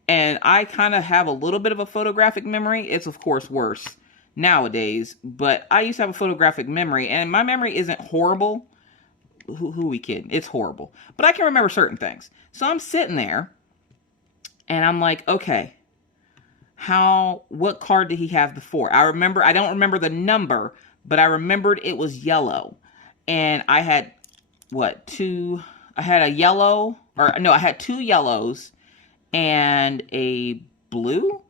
And I kind of have a little bit of a photographic memory. It's, of course, worse nowadays, but I used to have a photographic memory, and my memory isn't horrible. Who are we kidding? It's horrible. But I can remember certain things. So I'm sitting there, and I'm like, okay, what card did he have before? I don't remember the number, but I remembered it was yellow. And I had, I had 2 yellows and a blue?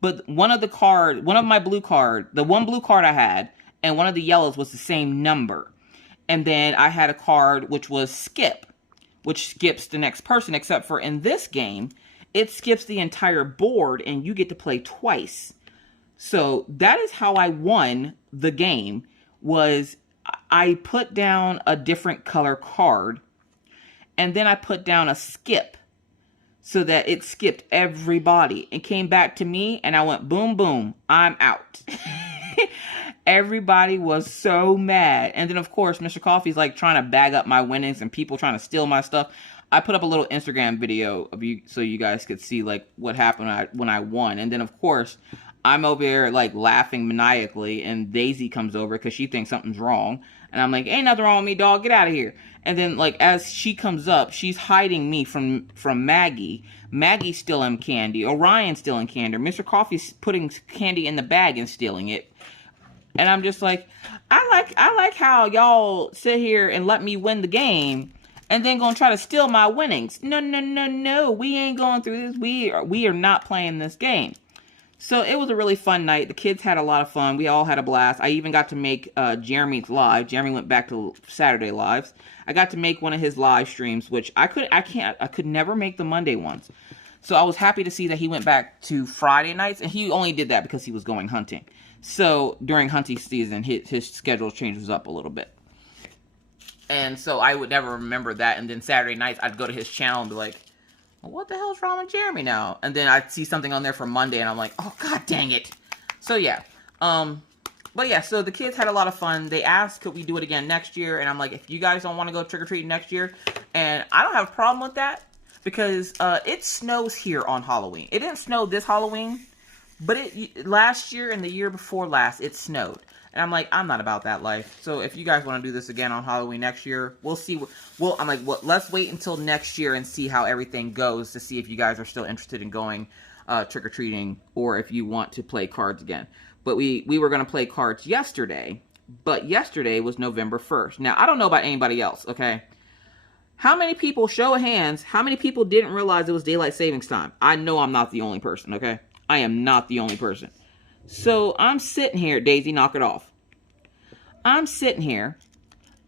But one of my blue card, the one blue card I had, and one of the yellows was the same number. And then I had a card which was skip, which skips the next person, except for in this game, it skips the entire board and you get to play twice. So that is how I won the game, was I put down a different color card, and then I put down a skip, so that it skipped everybody and came back to me, and I went, boom, boom, I'm out. Everybody was so mad. And then, of course, Mr. Coffee's like trying to bag up my winnings and people trying to steal my stuff. I put up a little Instagram video of you so you guys could see like what happened when I won. And then, of course, I'm over there like laughing maniacally, and Daisy comes over because she thinks something's wrong. And I'm like, ain't nothing wrong with me, dog. Get out of here. And then, like, as she comes up, she's hiding me from Maggie. Maggie's stealing candy. Orion's stealing candy. Mr. Coffee's putting candy in the bag and stealing it. And I'm just like, I like how y'all sit here and let me win the game and then gonna try to steal my winnings. No, no, no, no. We ain't going through this. We are not playing this game. So it was a really fun night. The kids had a lot of fun. We all had a blast. I even got to make Jeremy's live. Jeremy went back to Saturday lives. I got to make one of his live streams, which I could never make the Monday ones. So I was happy to see that he went back to Friday nights, and he only did that because he was going hunting. So during hunting season, his schedule changes up a little bit. And so I would never remember that. And then Saturday nights, I'd go to his channel and be like, what the hell's wrong with Jeremy now? And then I'd see something on there for Monday, and I'm like, oh, god dang it. So, yeah. But, yeah, so the kids had a lot of fun. They asked, could we do it again next year? And I'm like, if you guys don't want to go trick-or-treating next year, and I don't have a problem with that, because it snows here on Halloween. It didn't snow this Halloween, but last year and the year before last, it snowed. And I'm like, I'm not about that life. So if you guys want to do this again on Halloween next year, we'll see. I'm like, let's wait until next year and see how everything goes to see if you guys are still interested in going trick-or-treating or if you want to play cards again. But we were going to play cards yesterday, but yesterday was November 1st. Now, I don't know about anybody else, okay? How many people, show of hands, how many people didn't realize it was daylight savings time? I know I'm not the only person, okay? I am not the only person. So I'm sitting here, Daisy, knock it off. I'm sitting here.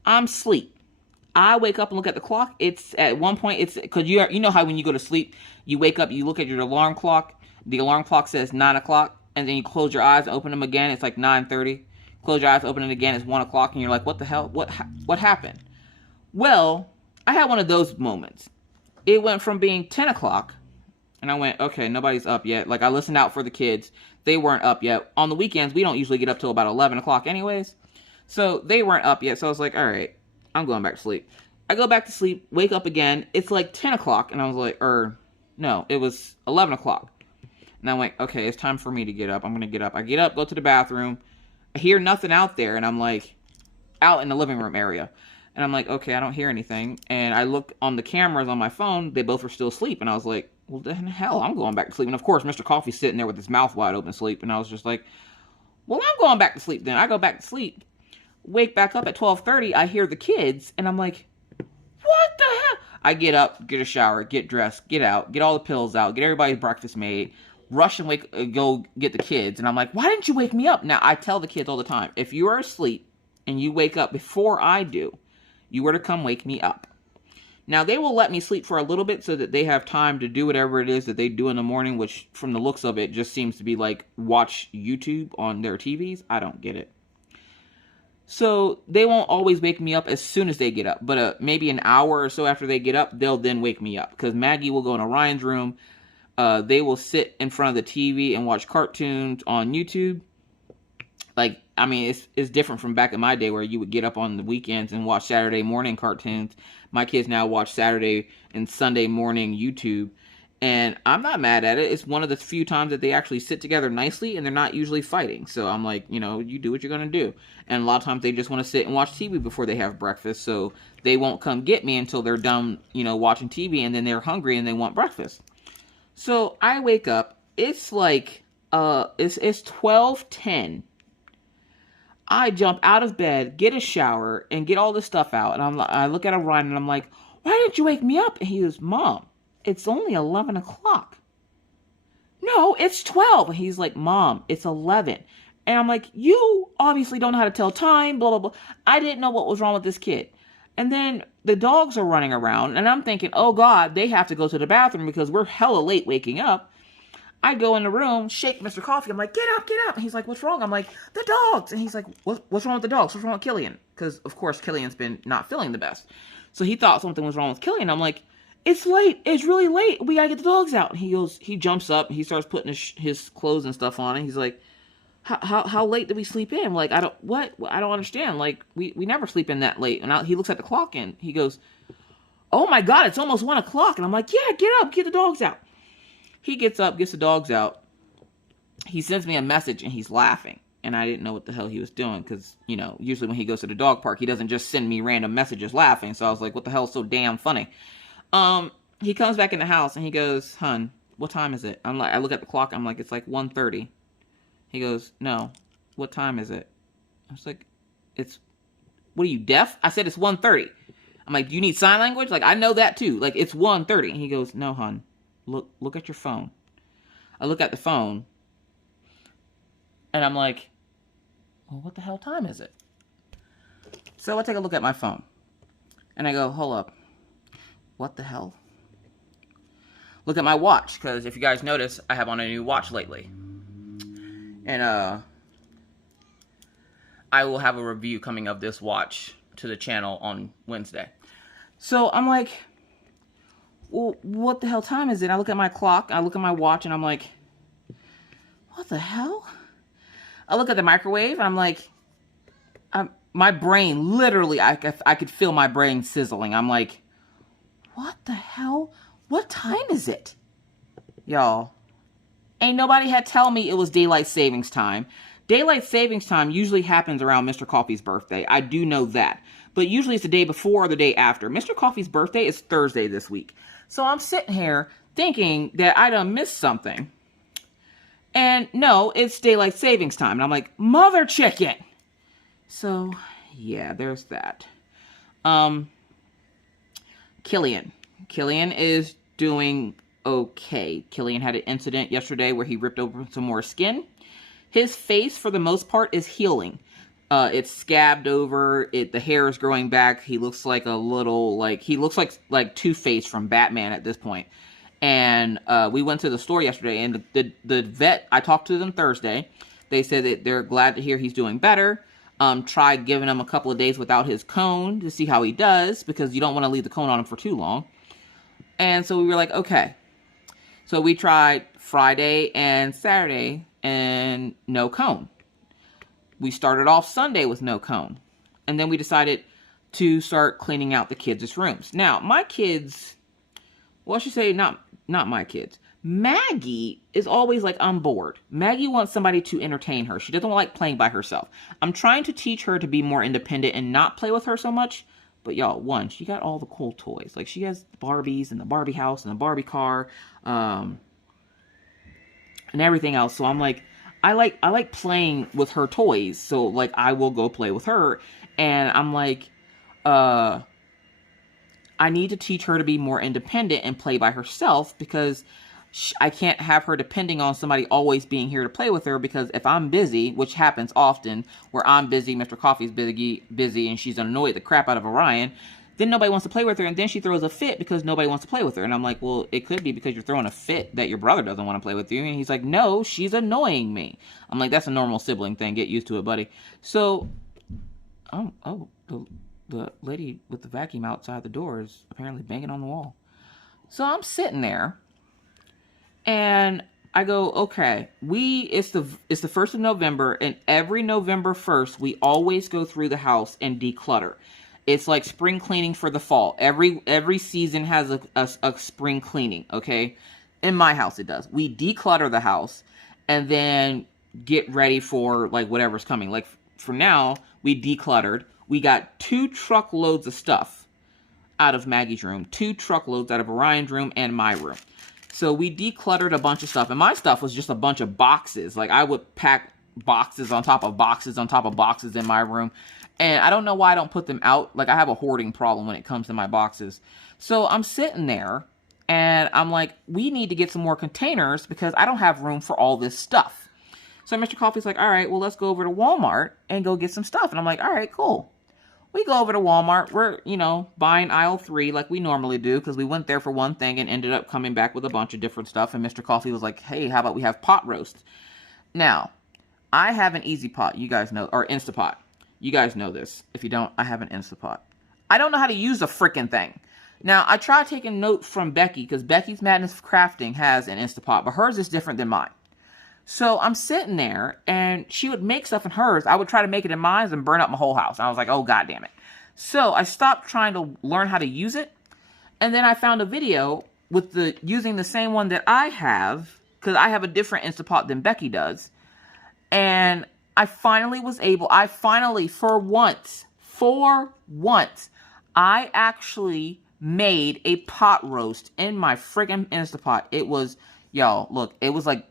I'm asleep. I wake up and look at the clock. It's at one point, it's because you know how when you go to sleep, you wake up, you look at your alarm clock. The alarm clock says 9 o'clock, and then you close your eyes, open them again. It's like 9:30. Close your eyes, open it again. It's 1 o'clock, and you're like, what the hell? What happened? Well, I had one of those moments. It went from being 10 o'clock, and I went, okay, nobody's up yet. Like, I listened out for the kids. They weren't up yet. On the weekends, we don't usually get up till about 11 o'clock anyways. So they weren't up yet. So I was like, all right, I'm going back to sleep. I go back to sleep, wake up again. It's like 10 o'clock, and I was like, no, it was 11 o'clock. And I'm like, okay, it's time for me to get up. I'm going to get up. I get up, go to the bathroom. I hear nothing out there, and I'm like, out in the living room area. And I'm like, okay, I don't hear anything. And I look on the cameras on my phone. They both were still asleep. And I was like, well, then hell, I'm going back to sleep. And of course, Mr. Coffee's sitting there with his mouth wide open asleep. And I was just like, well, I'm going back to sleep then. I go back to sleep. Wake back up at 12:30. I hear the kids. And I'm like, what the hell? I get up, get a shower, get dressed, get out, get all the pills out, get everybody's breakfast made, rush and go get the kids. And I'm like, why didn't you wake me up? Now, I tell the kids all the time, if you are asleep and you wake up before I do, you were to come wake me up. Now, they will let me sleep for a little bit so that they have time to do whatever it is that they do in the morning, which from the looks of it just seems to be like watch YouTube on their TVs. I don't get it. So they won't always wake me up as soon as they get up, but maybe an hour or so after they get up, they'll then wake me up because Maggie will go into Ryan's room. They will sit in front of the TV and watch cartoons on YouTube. Like, I mean, it's different from back in my day where you would get up on the weekends and watch Saturday morning cartoons. My kids now watch Saturday and Sunday morning YouTube. And I'm not mad at it. It's one of the few times that they actually sit together nicely and they're not usually fighting. So I'm like, you know, you do what you're going to do. And a lot of times they just want to sit and watch TV before they have breakfast. So they won't come get me until they're done, you know, watching TV and then they're hungry and they want breakfast. So I wake up. It's like, it's 12:10. I jump out of bed, get a shower, and get all this stuff out. And I look at Ryan and I'm like, why didn't you wake me up? And he goes, Mom, it's only 11 o'clock. No, it's 12. And he's like, Mom, it's 11. And I'm like, you obviously don't know how to tell time, blah, blah, blah. I didn't know what was wrong with this kid. And then the dogs are running around, and I'm thinking, oh, God, they have to go to the bathroom because we're hella late waking up. I go in the room, shake Mr. Coffee. I'm like, get up, get up. And he's like, what's wrong? I'm like, the dogs. And he's like, what's wrong with the dogs? What's wrong with Killian? Because, of course, Killian's been not feeling the best. So he thought something was wrong with Killian. I'm like, it's late. It's really late. We got to get the dogs out. And he jumps up. And he starts putting his clothes and stuff on. And he's like, how late did we sleep in? I'm like, I don't understand. Like, we never sleep in that late. And he looks at the clock and he goes, oh, my God, it's almost 1 o'clock. And I'm like, yeah, get up, get the dogs out. He gets up, gets the dogs out. He sends me a message and he's laughing. And I didn't know what the hell he was doing because, you know, usually when he goes to the dog park, he doesn't just send me random messages laughing. So I was like, what the hell is so damn funny? He comes back in the house and he goes, Hun, what time is it? I look at the clock. I'm like, it's like 1:30. He goes, no, what time is it? I was like, what are you, deaf? I said, it's 1:30. I'm like, do you need sign language? Like, I know that too. Like, it's 1:30. And he goes, no, hun. Look at your phone. I look at the phone, and I'm like, well, what the hell time is it? So I take a look at my phone, and I go, hold up. What the hell? Look at my watch, because if you guys notice, I have on a new watch lately. And, I will have a review coming of this watch to the channel on Wednesday. So I'm like, well, what the hell time is it? I look at my clock, I look at my watch, and I'm like, what the hell? I look at the microwave, and I'm like, my brain, literally, I could feel my brain sizzling. I'm like, what the hell? What time is it? Y'all, ain't nobody had tell me it was daylight savings time. Daylight savings time usually happens around Mr. Coffee's birthday. I do know that. But usually it's the day before or the day after. Mr. Coffee's birthday is Thursday this week. So I'm sitting here thinking that I done missed something. And no, it's daylight savings time. And I'm like, mother chicken. So, yeah, there's that. Killian. Killian is doing okay. Killian had an incident yesterday where he ripped open some more skin. His face, for the most part, is healing. It's scabbed over. The hair is growing back. He looks like a little, he looks like Two-Face from Batman at this point. And we went to the store yesterday, and the vet, I talked to them Thursday. They said that they're glad to hear he's doing better. Tried giving him a couple of days without his cone to see how he does, because you don't want to leave the cone on him for too long. And so we were like, okay. So we tried Friday and Saturday and no cone. We started off Sunday with no cone. And then we decided to start cleaning out the kids' rooms. Now, my kids, well, I should say not my kids. Maggie is always like, I'm bored. Maggie wants somebody to entertain her. She doesn't like playing by herself. I'm trying to teach her to be more independent and not play with her so much. But y'all, one, she got all the cool toys. Like, she has Barbies and the Barbie house and the Barbie car, and everything else. So I'm like, I like playing with her toys. So like, I will go play with her. And I'm like, I need to teach her to be more independent and play by herself, because I can't have her depending on somebody always being here to play with her, because if I'm busy, which happens often, where I'm busy, Mr. Coffee's busy, and she's annoyed the crap out of Orion, then nobody wants to play with her, and then she throws a fit because nobody wants to play with her. And I'm like, well, it could be because you're throwing a fit that your brother doesn't want to play with you. And he's like, no, she's annoying me. I'm like, that's a normal sibling thing. Get used to it, buddy. So, the lady with the vacuum outside the door is apparently banging on the wall. So I'm sitting there, and I go, okay, it's the 1st of November, and every November 1st, we always go through the house and declutter. It's like spring cleaning for the fall. Every season has a spring cleaning, okay? In my house, it does. We declutter the house and then get ready for, like, whatever's coming. Like, for now, we decluttered. We got 2 truckloads of stuff out of Maggie's room, 2 truckloads out of Orion's room and my room. So we decluttered a bunch of stuff, and my stuff was just a bunch of boxes. Like, I would pack boxes on top of boxes on top of boxes in my room. And I don't know why I don't put them out. Like, I have a hoarding problem when it comes to my boxes. So I'm sitting there, and I'm like, we need to get some more containers because I don't have room for all this stuff. So Mr. Coffee's like, all right, well, let's go over to Walmart and go get some stuff. And I'm like, all right, cool. We go over to Walmart. We're, buying aisle 3 like we normally do, because we went there for one thing and ended up coming back with a bunch of different stuff. And Mr. Coffee was like, hey, how about we have pot roast? Now, I have an Easy Pot, you guys know, or Instapot. You guys know this. If you don't, I have an Instapot. I don't know how to use the freaking thing. Now, I tried taking note from Becky, because Becky's Madness Crafting has an Instapot, but hers is different than mine. So I'm sitting there, and she would make stuff in hers. I would try to make it in mine and burn up my whole house. And I was like, oh, God damn it. So I stopped trying to learn how to use it. And then I found a video with using the same one that I have, because I have a different Instapot than Becky does. And I finally was able, for once, I actually made a pot roast in my friggin' Instapot. It was, y'all, look, it was like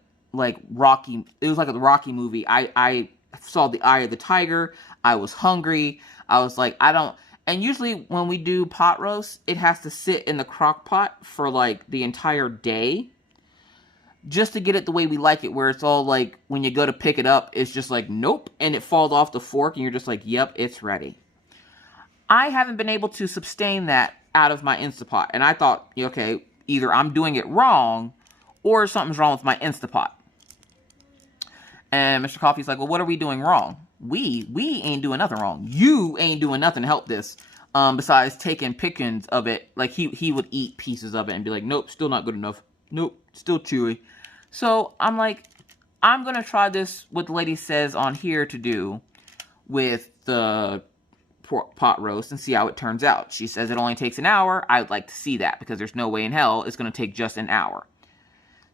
Rocky, it was like a Rocky movie. I saw the eye of the tiger. I was hungry. I was like, and usually when we do pot roast, it has to sit in the crock pot for like the entire day, just to get it the way we like it, where it's all like, when you go to pick it up, it's just like, nope, and it falls off the fork, and you're just like, yep, it's ready. I haven't been able to sustain that out of my Instapot, and I thought, okay, either I'm doing it wrong, or something's wrong with my Instapot. And Mr. Coffee's like, well, what are we doing wrong? We ain't doing nothing wrong. You ain't doing nothing to help this, besides taking pickings of it. Like, he would eat pieces of it and be like, nope, still not good enough. Nope, still chewy. So I'm like, I'm going to try this, what the lady says on here to do with the pot roast, and see how it turns out. She says it only takes an hour. I would like to see that, because there's no way in hell it's going to take just an hour.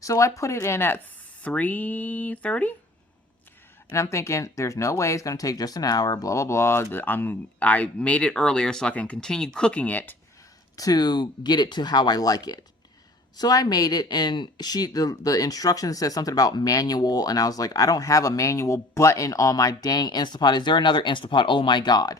So I put it in at 3:30. And I'm thinking, there's no way it's going to take just an hour, blah, blah, blah. I made it earlier so I can continue cooking it to get it to how I like it. So I made it, and the instructions said something about manual, and I was like, I don't have a manual button on my dang Instapot. Is there another Instapot? Oh my God.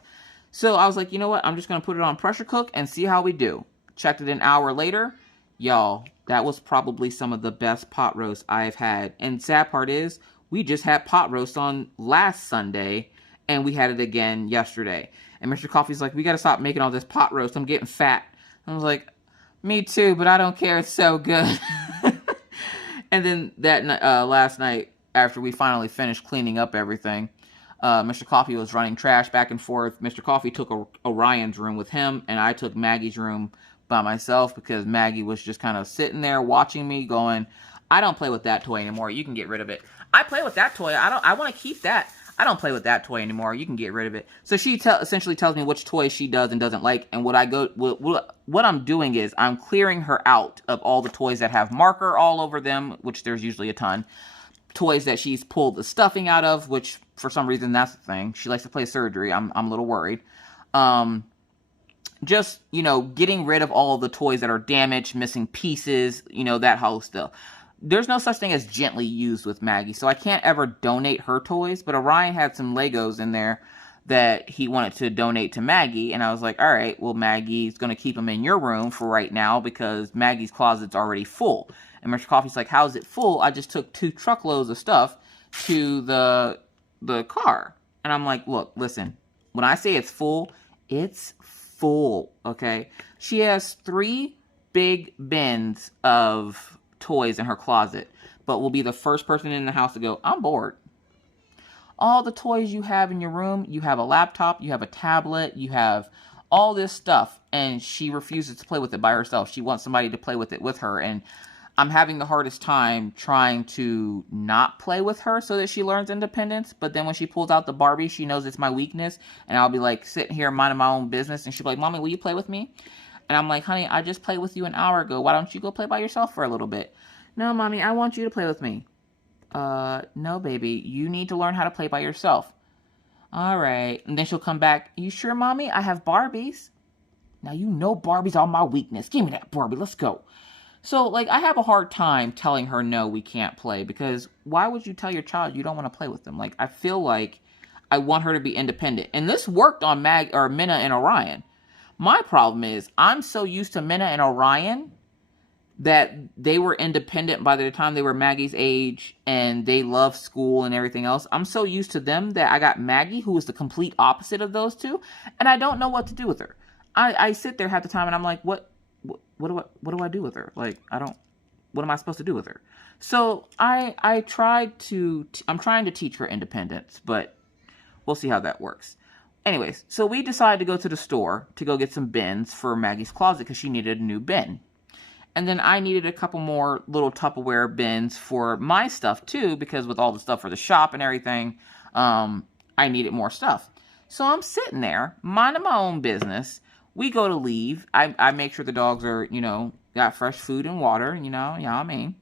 So I was like, you know what? I'm just going to put it on pressure cook and see how we do. Checked it an hour later. Y'all, that was probably some of the best pot roast I've had. And sad part is, we just had pot roast on last Sunday, And we had it again yesterday. And Mr. Coffee's like, we got to stop making all this pot roast. I'm getting fat. I was like, me too, but I don't care. It's so good. And then that last night, after we finally finished cleaning up everything, Mr. Coffee was running trash back and forth. Mr. Coffee took Orion's room with him, and I took Maggie's room by myself because Maggie was just kind of sitting there watching me going, I don't play with that toy anymore. You can get rid of it. I play with that toy. I want to keep that. I don't play with that toy anymore. You can get rid of it. So she essentially tells me which toys she does and doesn't like. And what I'm doing is I'm clearing her out of all the toys that have marker all over them, which there's usually a ton. Toys that she's pulled the stuffing out of, which for some reason that's the thing. She likes to play surgery. I'm a little worried. Just, getting rid of all of the toys that are damaged, missing pieces, that whole stuff. There's no such thing as gently used with Maggie, so I can't ever donate her toys, but Orion had some Legos in there that he wanted to donate to Maggie, and I was like, all right, well, Maggie's going to keep them in your room for right now because Maggie's closet's already full. And Mr. Coffee's like, how's it full? I just took 2 truckloads of stuff to the car. And I'm like, look, listen, when I say it's full, okay? She has 3 big bins of toys in her closet, but will be the first person in the house to go, I'm bored. All the toys you have in your room, you have a laptop, you have a tablet, you have all this stuff, and she refuses to play with it by herself. She wants somebody to play with it with her, and I'm having the hardest time trying to not play with her so that she learns independence, but then when she pulls out the Barbie, she knows it's my weakness, and I'll be like sitting here minding my own business, and she'll be like, Mommy, will you play with me? And I'm like, honey, I just played with you an hour ago. Why don't you go play by yourself for a little bit? No, Mommy, I want you to play with me. No, baby. You need to learn how to play by yourself. All right. And then she'll come back. You sure, Mommy? I have Barbies. Now, Barbies are my weakness. Give me that Barbie. Let's go. So, I have a hard time telling her, no, we can't play. Because why would you tell your child you don't want to play with them? I feel like I want her to be independent. And this worked on Minna and Orion. My problem is I'm so used to Minna and Orion that they were independent by the time they were Maggie's age and they loved school and everything else. I'm so used to them that I got Maggie, who is the complete opposite of those two, and I don't know what to do with her. I sit there half the time and I'm like, what do I do with her? What am I supposed to do with her? So I'm trying to teach her independence, but we'll see how that works. Anyways, so we decided to go to the store to go get some bins for Maggie's closet because she needed a new bin. And then I needed a couple more little Tupperware bins for my stuff too, because with all the stuff for the shop and everything, I needed more stuff. So I'm sitting there, minding my own business. We go to leave. I make sure the dogs are, got fresh food and water, yeah, I mean.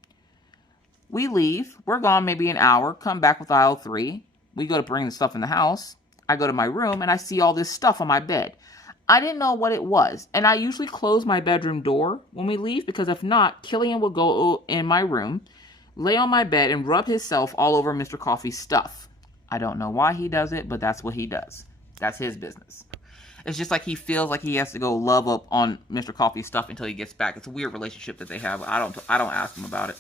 We leave. We're gone maybe an hour, come back with aisle 3. We go to bring the stuff in the house. I go to my room and I see all this stuff on my bed. I didn't know what it was. And I usually close my bedroom door when we leave because if not, Killian will go in my room, lay on my bed and rub himself all over Mr. Coffee's stuff. I don't know why he does it, but that's what he does. That's his business. It's just like he feels like he has to go love up on Mr. Coffee's stuff until he gets back. It's a weird relationship that they have. I don't ask him about it.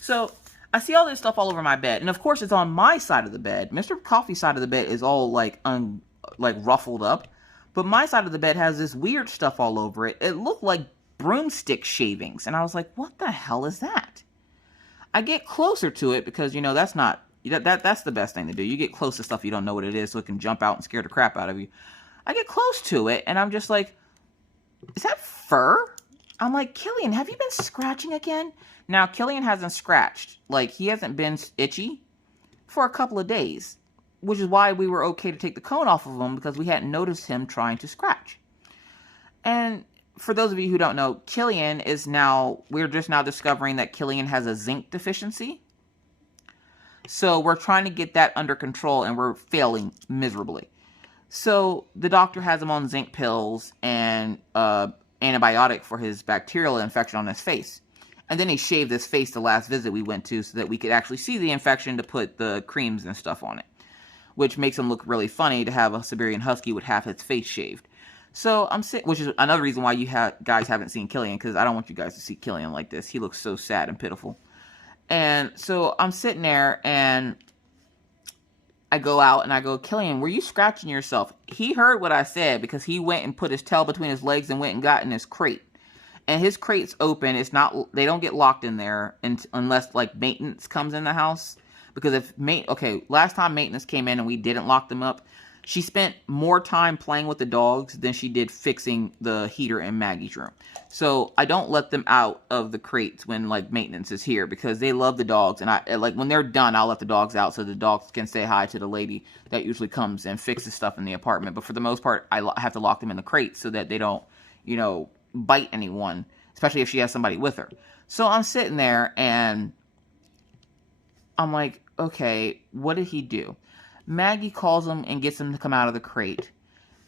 So I see all this stuff all over my bed. And of course, it's on my side of the bed. Mr. Coffee's side of the bed is all ruffled up. But my side of the bed has this weird stuff all over it. It looked like broomstick shavings. And I was like, what the hell is that? I get closer to it because, that's not, that's the best thing to do. You get close to stuff you don't know what it is so it can jump out and scare the crap out of you. I get close to it and I'm just like, is that fur? I'm like, Killian, have you been scratching again? Now, Killian hasn't scratched. He hasn't been itchy for a couple of days, which is why we were okay to take the cone off of him because we hadn't noticed him trying to scratch. And for those of you who don't know, we're just now discovering that Killian has a zinc deficiency. So we're trying to get that under control and we're failing miserably. So the doctor has him on zinc pills and antibiotic for his bacterial infection on his face. And then he shaved his face the last visit we went to so that we could actually see the infection to put the creams and stuff on it. Which makes him look really funny to have a Siberian Husky with half his face shaved. So which is another reason why you guys haven't seen Killian, because I don't want you guys to see Killian like this. He looks so sad and pitiful. And so I'm sitting there and I go out and I go, Killian, were you scratching yourself? He heard what I said because he went and put his tail between his legs and went and got in his crate. And his crate's open. It's not, they don't get locked in there unless like maintenance comes in the house. Because last time maintenance came in and we didn't lock them up, she spent more time playing with the dogs than she did fixing the heater in Maggie's room. So I don't let them out of the crates when like maintenance is here because they love the dogs. And I like when they're done, I'll let the dogs out so the dogs can say hi to the lady that usually comes and fixes stuff in the apartment. But for the most part, I have to lock them in the crates so that they don't, bite anyone, especially if she has somebody with her. So I'm sitting there and I'm like, okay, what did he do? Maggie calls him and gets him to come out of the crate.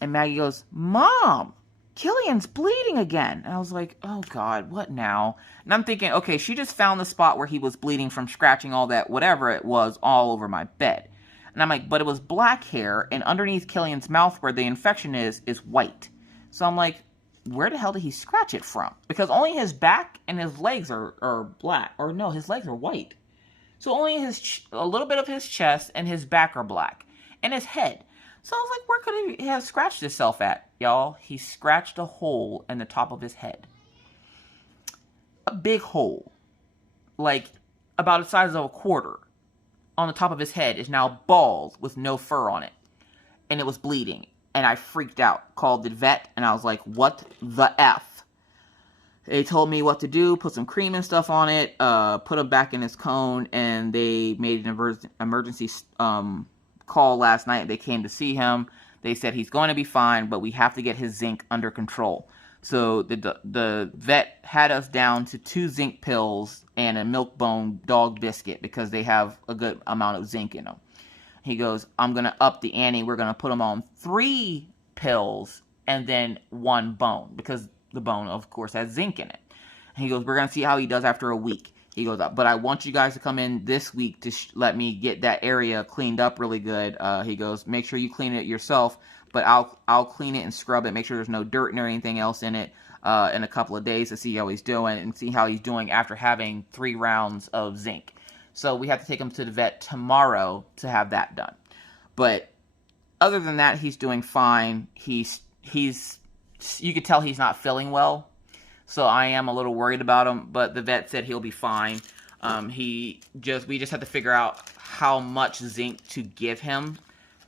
And Maggie goes, Mom, Killian's bleeding again. And I was like, oh God, what now? And I'm thinking, okay, she just found the spot where he was bleeding from scratching all that, whatever it was, all over my bed. And I'm like, but it was black hair, and underneath Killian's mouth where the infection is white. So I'm like, where the hell did he scratch it from? Because only his back and his legs are black. Or no, his legs are white. So only a little bit of his chest and his back are black. And his head. So I was like, where could he have scratched himself at? Y'all, he scratched a hole in the top of his head. A big hole. Like, about the size of a quarter. On the top of his head is now bald with no fur on it. And it was bleeding. And I freaked out. Called the vet. And I was like, what the F? They told me what to do, put some cream and stuff on it, put him back in his cone, and they made an emergency call last night. They came to see him. They said he's going to be fine, but we have to get his zinc under control. So the vet had us down to 2 zinc pills and a milk bone dog biscuit because they have a good amount of zinc in them. He goes, I'm going to up the ante. We're going to put him on 3 pills and then 1 bone because the bone, of course, has zinc in it. And he goes, we're going to see how he does after a week. He goes, but I want you guys to come in this week to let me get that area cleaned up really good. He goes, make sure you clean it yourself, but I'll clean it and scrub it, make sure there's no dirt or anything else in it in a couple of days to see how he's doing and see how he's doing after having 3 rounds of zinc. So we have to take him to the vet tomorrow to have that done. But other than that, he's doing fine. You could tell he's not feeling well, so I am a little worried about him, but the vet said he'll be fine. We just have to figure out how much zinc to give him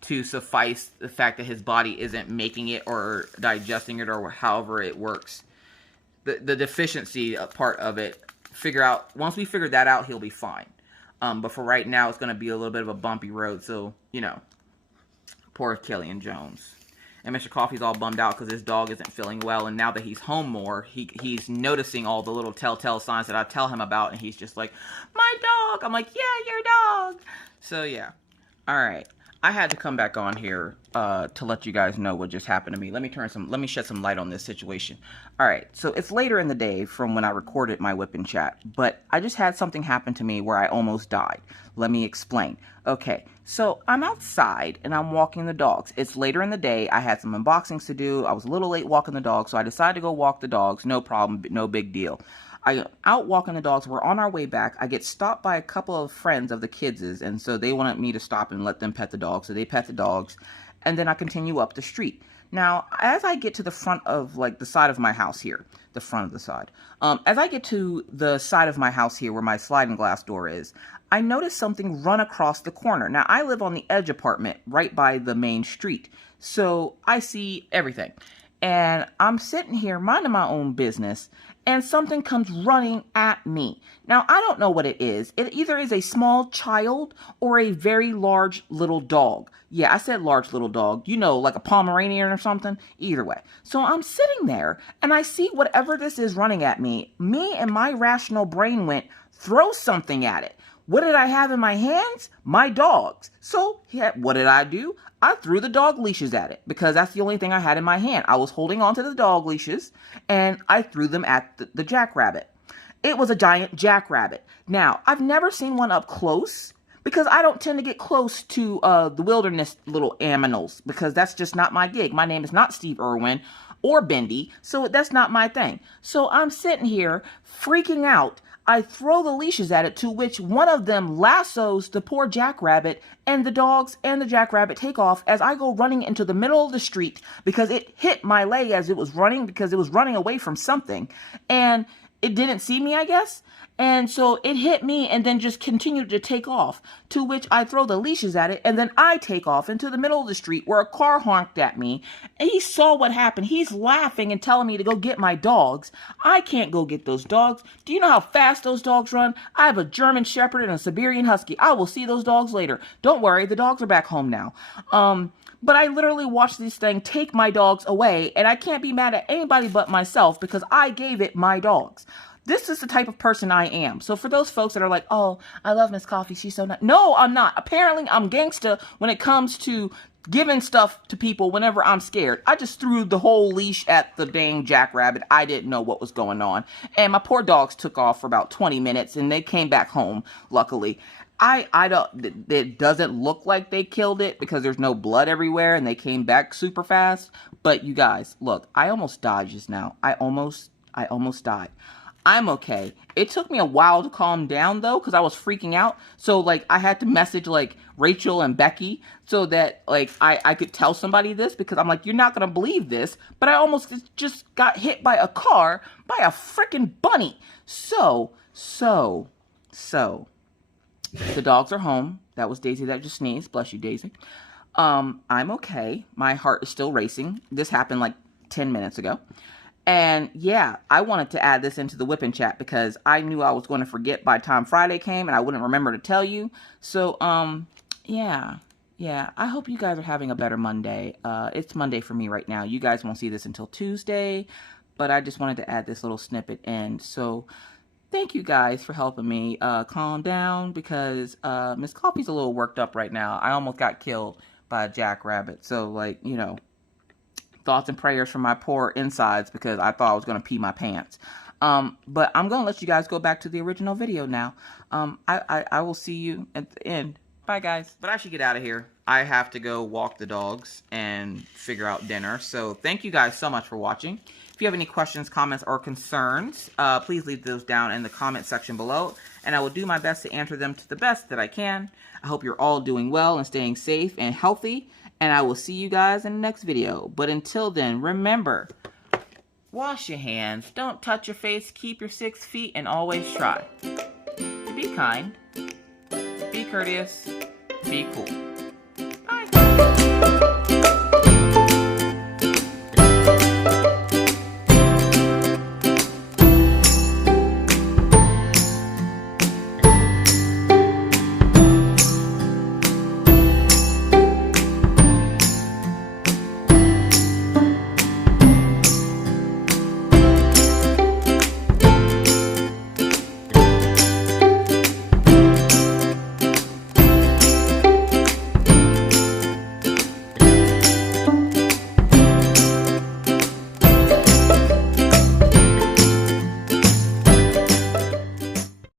to suffice the fact that his body isn't making it or digesting it or however it works. The deficiency part of it, once we figure that out, he'll be fine. But for right now, it's going to be a little bit of a bumpy road, so, poor Killian Jones. And Mr. Coffee's all bummed out because his dog isn't feeling well. And now that he's home more, he's noticing all the little telltale signs that I tell him about. And he's just like, my dog. I'm like, yeah, your dog. So, yeah. All right. I had to come back on here to let you guys know what just happened to me. Let me shed some light on this situation. All right. So, it's later in the day from when I recorded my Wip N Chat. But I just had something happen to me where I almost died. Let me explain. Okay. So, I'm outside and I'm walking the dogs. It's later in the day. I had some unboxings to do. I was a little late walking the dogs. So, I decided to go walk the dogs. No problem. No big deal. I out walking the dogs. We're on our way back. I get stopped by a couple of friends of the kids', and so they wanted me to stop and let them pet the dogs. So they pet the dogs, and then I continue up the street. Now, as I get to the front of, like, the side of my house here, the front of the side, as I get to the side of my house here where my sliding glass door is, I notice something run across the corner. Now, I live on the edge apartment right by the main street, so I see everything. And I'm sitting here minding my own business, and something comes running at me. Now, I don't know what it is. It either is a small child or a very large little dog. Yeah, I said large little dog. Like a Pomeranian or something. Either way. So I'm sitting there, and I see whatever this is running at me. Me and my rational brain went, throw something at it. What did I have in my hands? My dogs. So, what did I do? I threw the dog leashes at it because that's the only thing I had in my hand. I was holding on to the dog leashes and I threw them at the jackrabbit. It was a giant jackrabbit. Now, I've never seen one up close because I don't tend to get close to the wilderness little aminals because that's just not my gig. My name is not Steve Irwin. or bendy, so that's not my thing. So I'm sitting here freaking out. I throw the leashes at it, to which one of them lassos the poor jackrabbit, and the dogs and the jackrabbit take off as I go running into the middle of the street because it hit my leg as it was running, because it was running away from something. And it didn't see me, I guess. And so it hit me and then just continued to take off, to which I throw the leashes at it, and then I take off into the middle of the street where a car honked at me, and he saw what happened. He's laughing and telling me to go get my dogs. I can't go get those dogs. Do you know how fast those dogs run? I have a German Shepherd and a Siberian Husky. I will see those dogs later. Don't worry, the dogs are back home now. But I literally watched this thing take my dogs away, and I can't be mad at anybody but myself because I gave it my dogs. This is the type of person I am. So for those folks that are like, oh, I love Miss Coffee, she's so nice. No, I'm not. Apparently, I'm gangsta when it comes to giving stuff to people whenever I'm scared. I just threw the whole leash at the dang jackrabbit. I didn't know what was going on. And my poor dogs took off for about 20 minutes, and they came back home, luckily. I don't, it doesn't look like they killed it because there's no blood everywhere and they came back super fast. But you guys, look, I almost died just now. I almost died. I'm okay. It took me a while to calm down though, because I was freaking out. So like I had to message like Rachel and Becky so that like I could tell somebody this, because I'm like, you're not going to believe this, but I almost just got hit by a car by a freaking bunny. So the dogs are home. That was Daisy that just sneezed. Bless you, Daisy. I'm okay. My heart is still racing. This happened like 10 minutes ago. And yeah, I wanted to add this into the Wip N Chat because I knew I was going to forget by the time Friday came and I wouldn't remember to tell you. So, yeah. I hope you guys are having a better Monday. It's Monday for me right now. You guys won't see this until Tuesday, but I just wanted to add this little snippet in. So thank you guys for helping me calm down, because Miss Coffee's a little worked up right now. I almost got killed by a jackrabbit. So, like, you know, thoughts and prayers for my poor insides, because I thought I was going to pee my pants. But I'm going to let you guys go back to the original video now. I will see you at the end. Bye, guys. But I should get out of here. I have to go walk the dogs and figure out dinner. So thank you guys so much for watching. If you have any questions, comments, or concerns, please leave those down in the comment section below, and I will do my best to answer them to the best that I can. I hope you're all doing well and staying safe and healthy, and I will see you guys in the next video. But until then, remember, wash your hands, don't touch your face, keep your 6 feet, and always try to be kind, be courteous, be cool.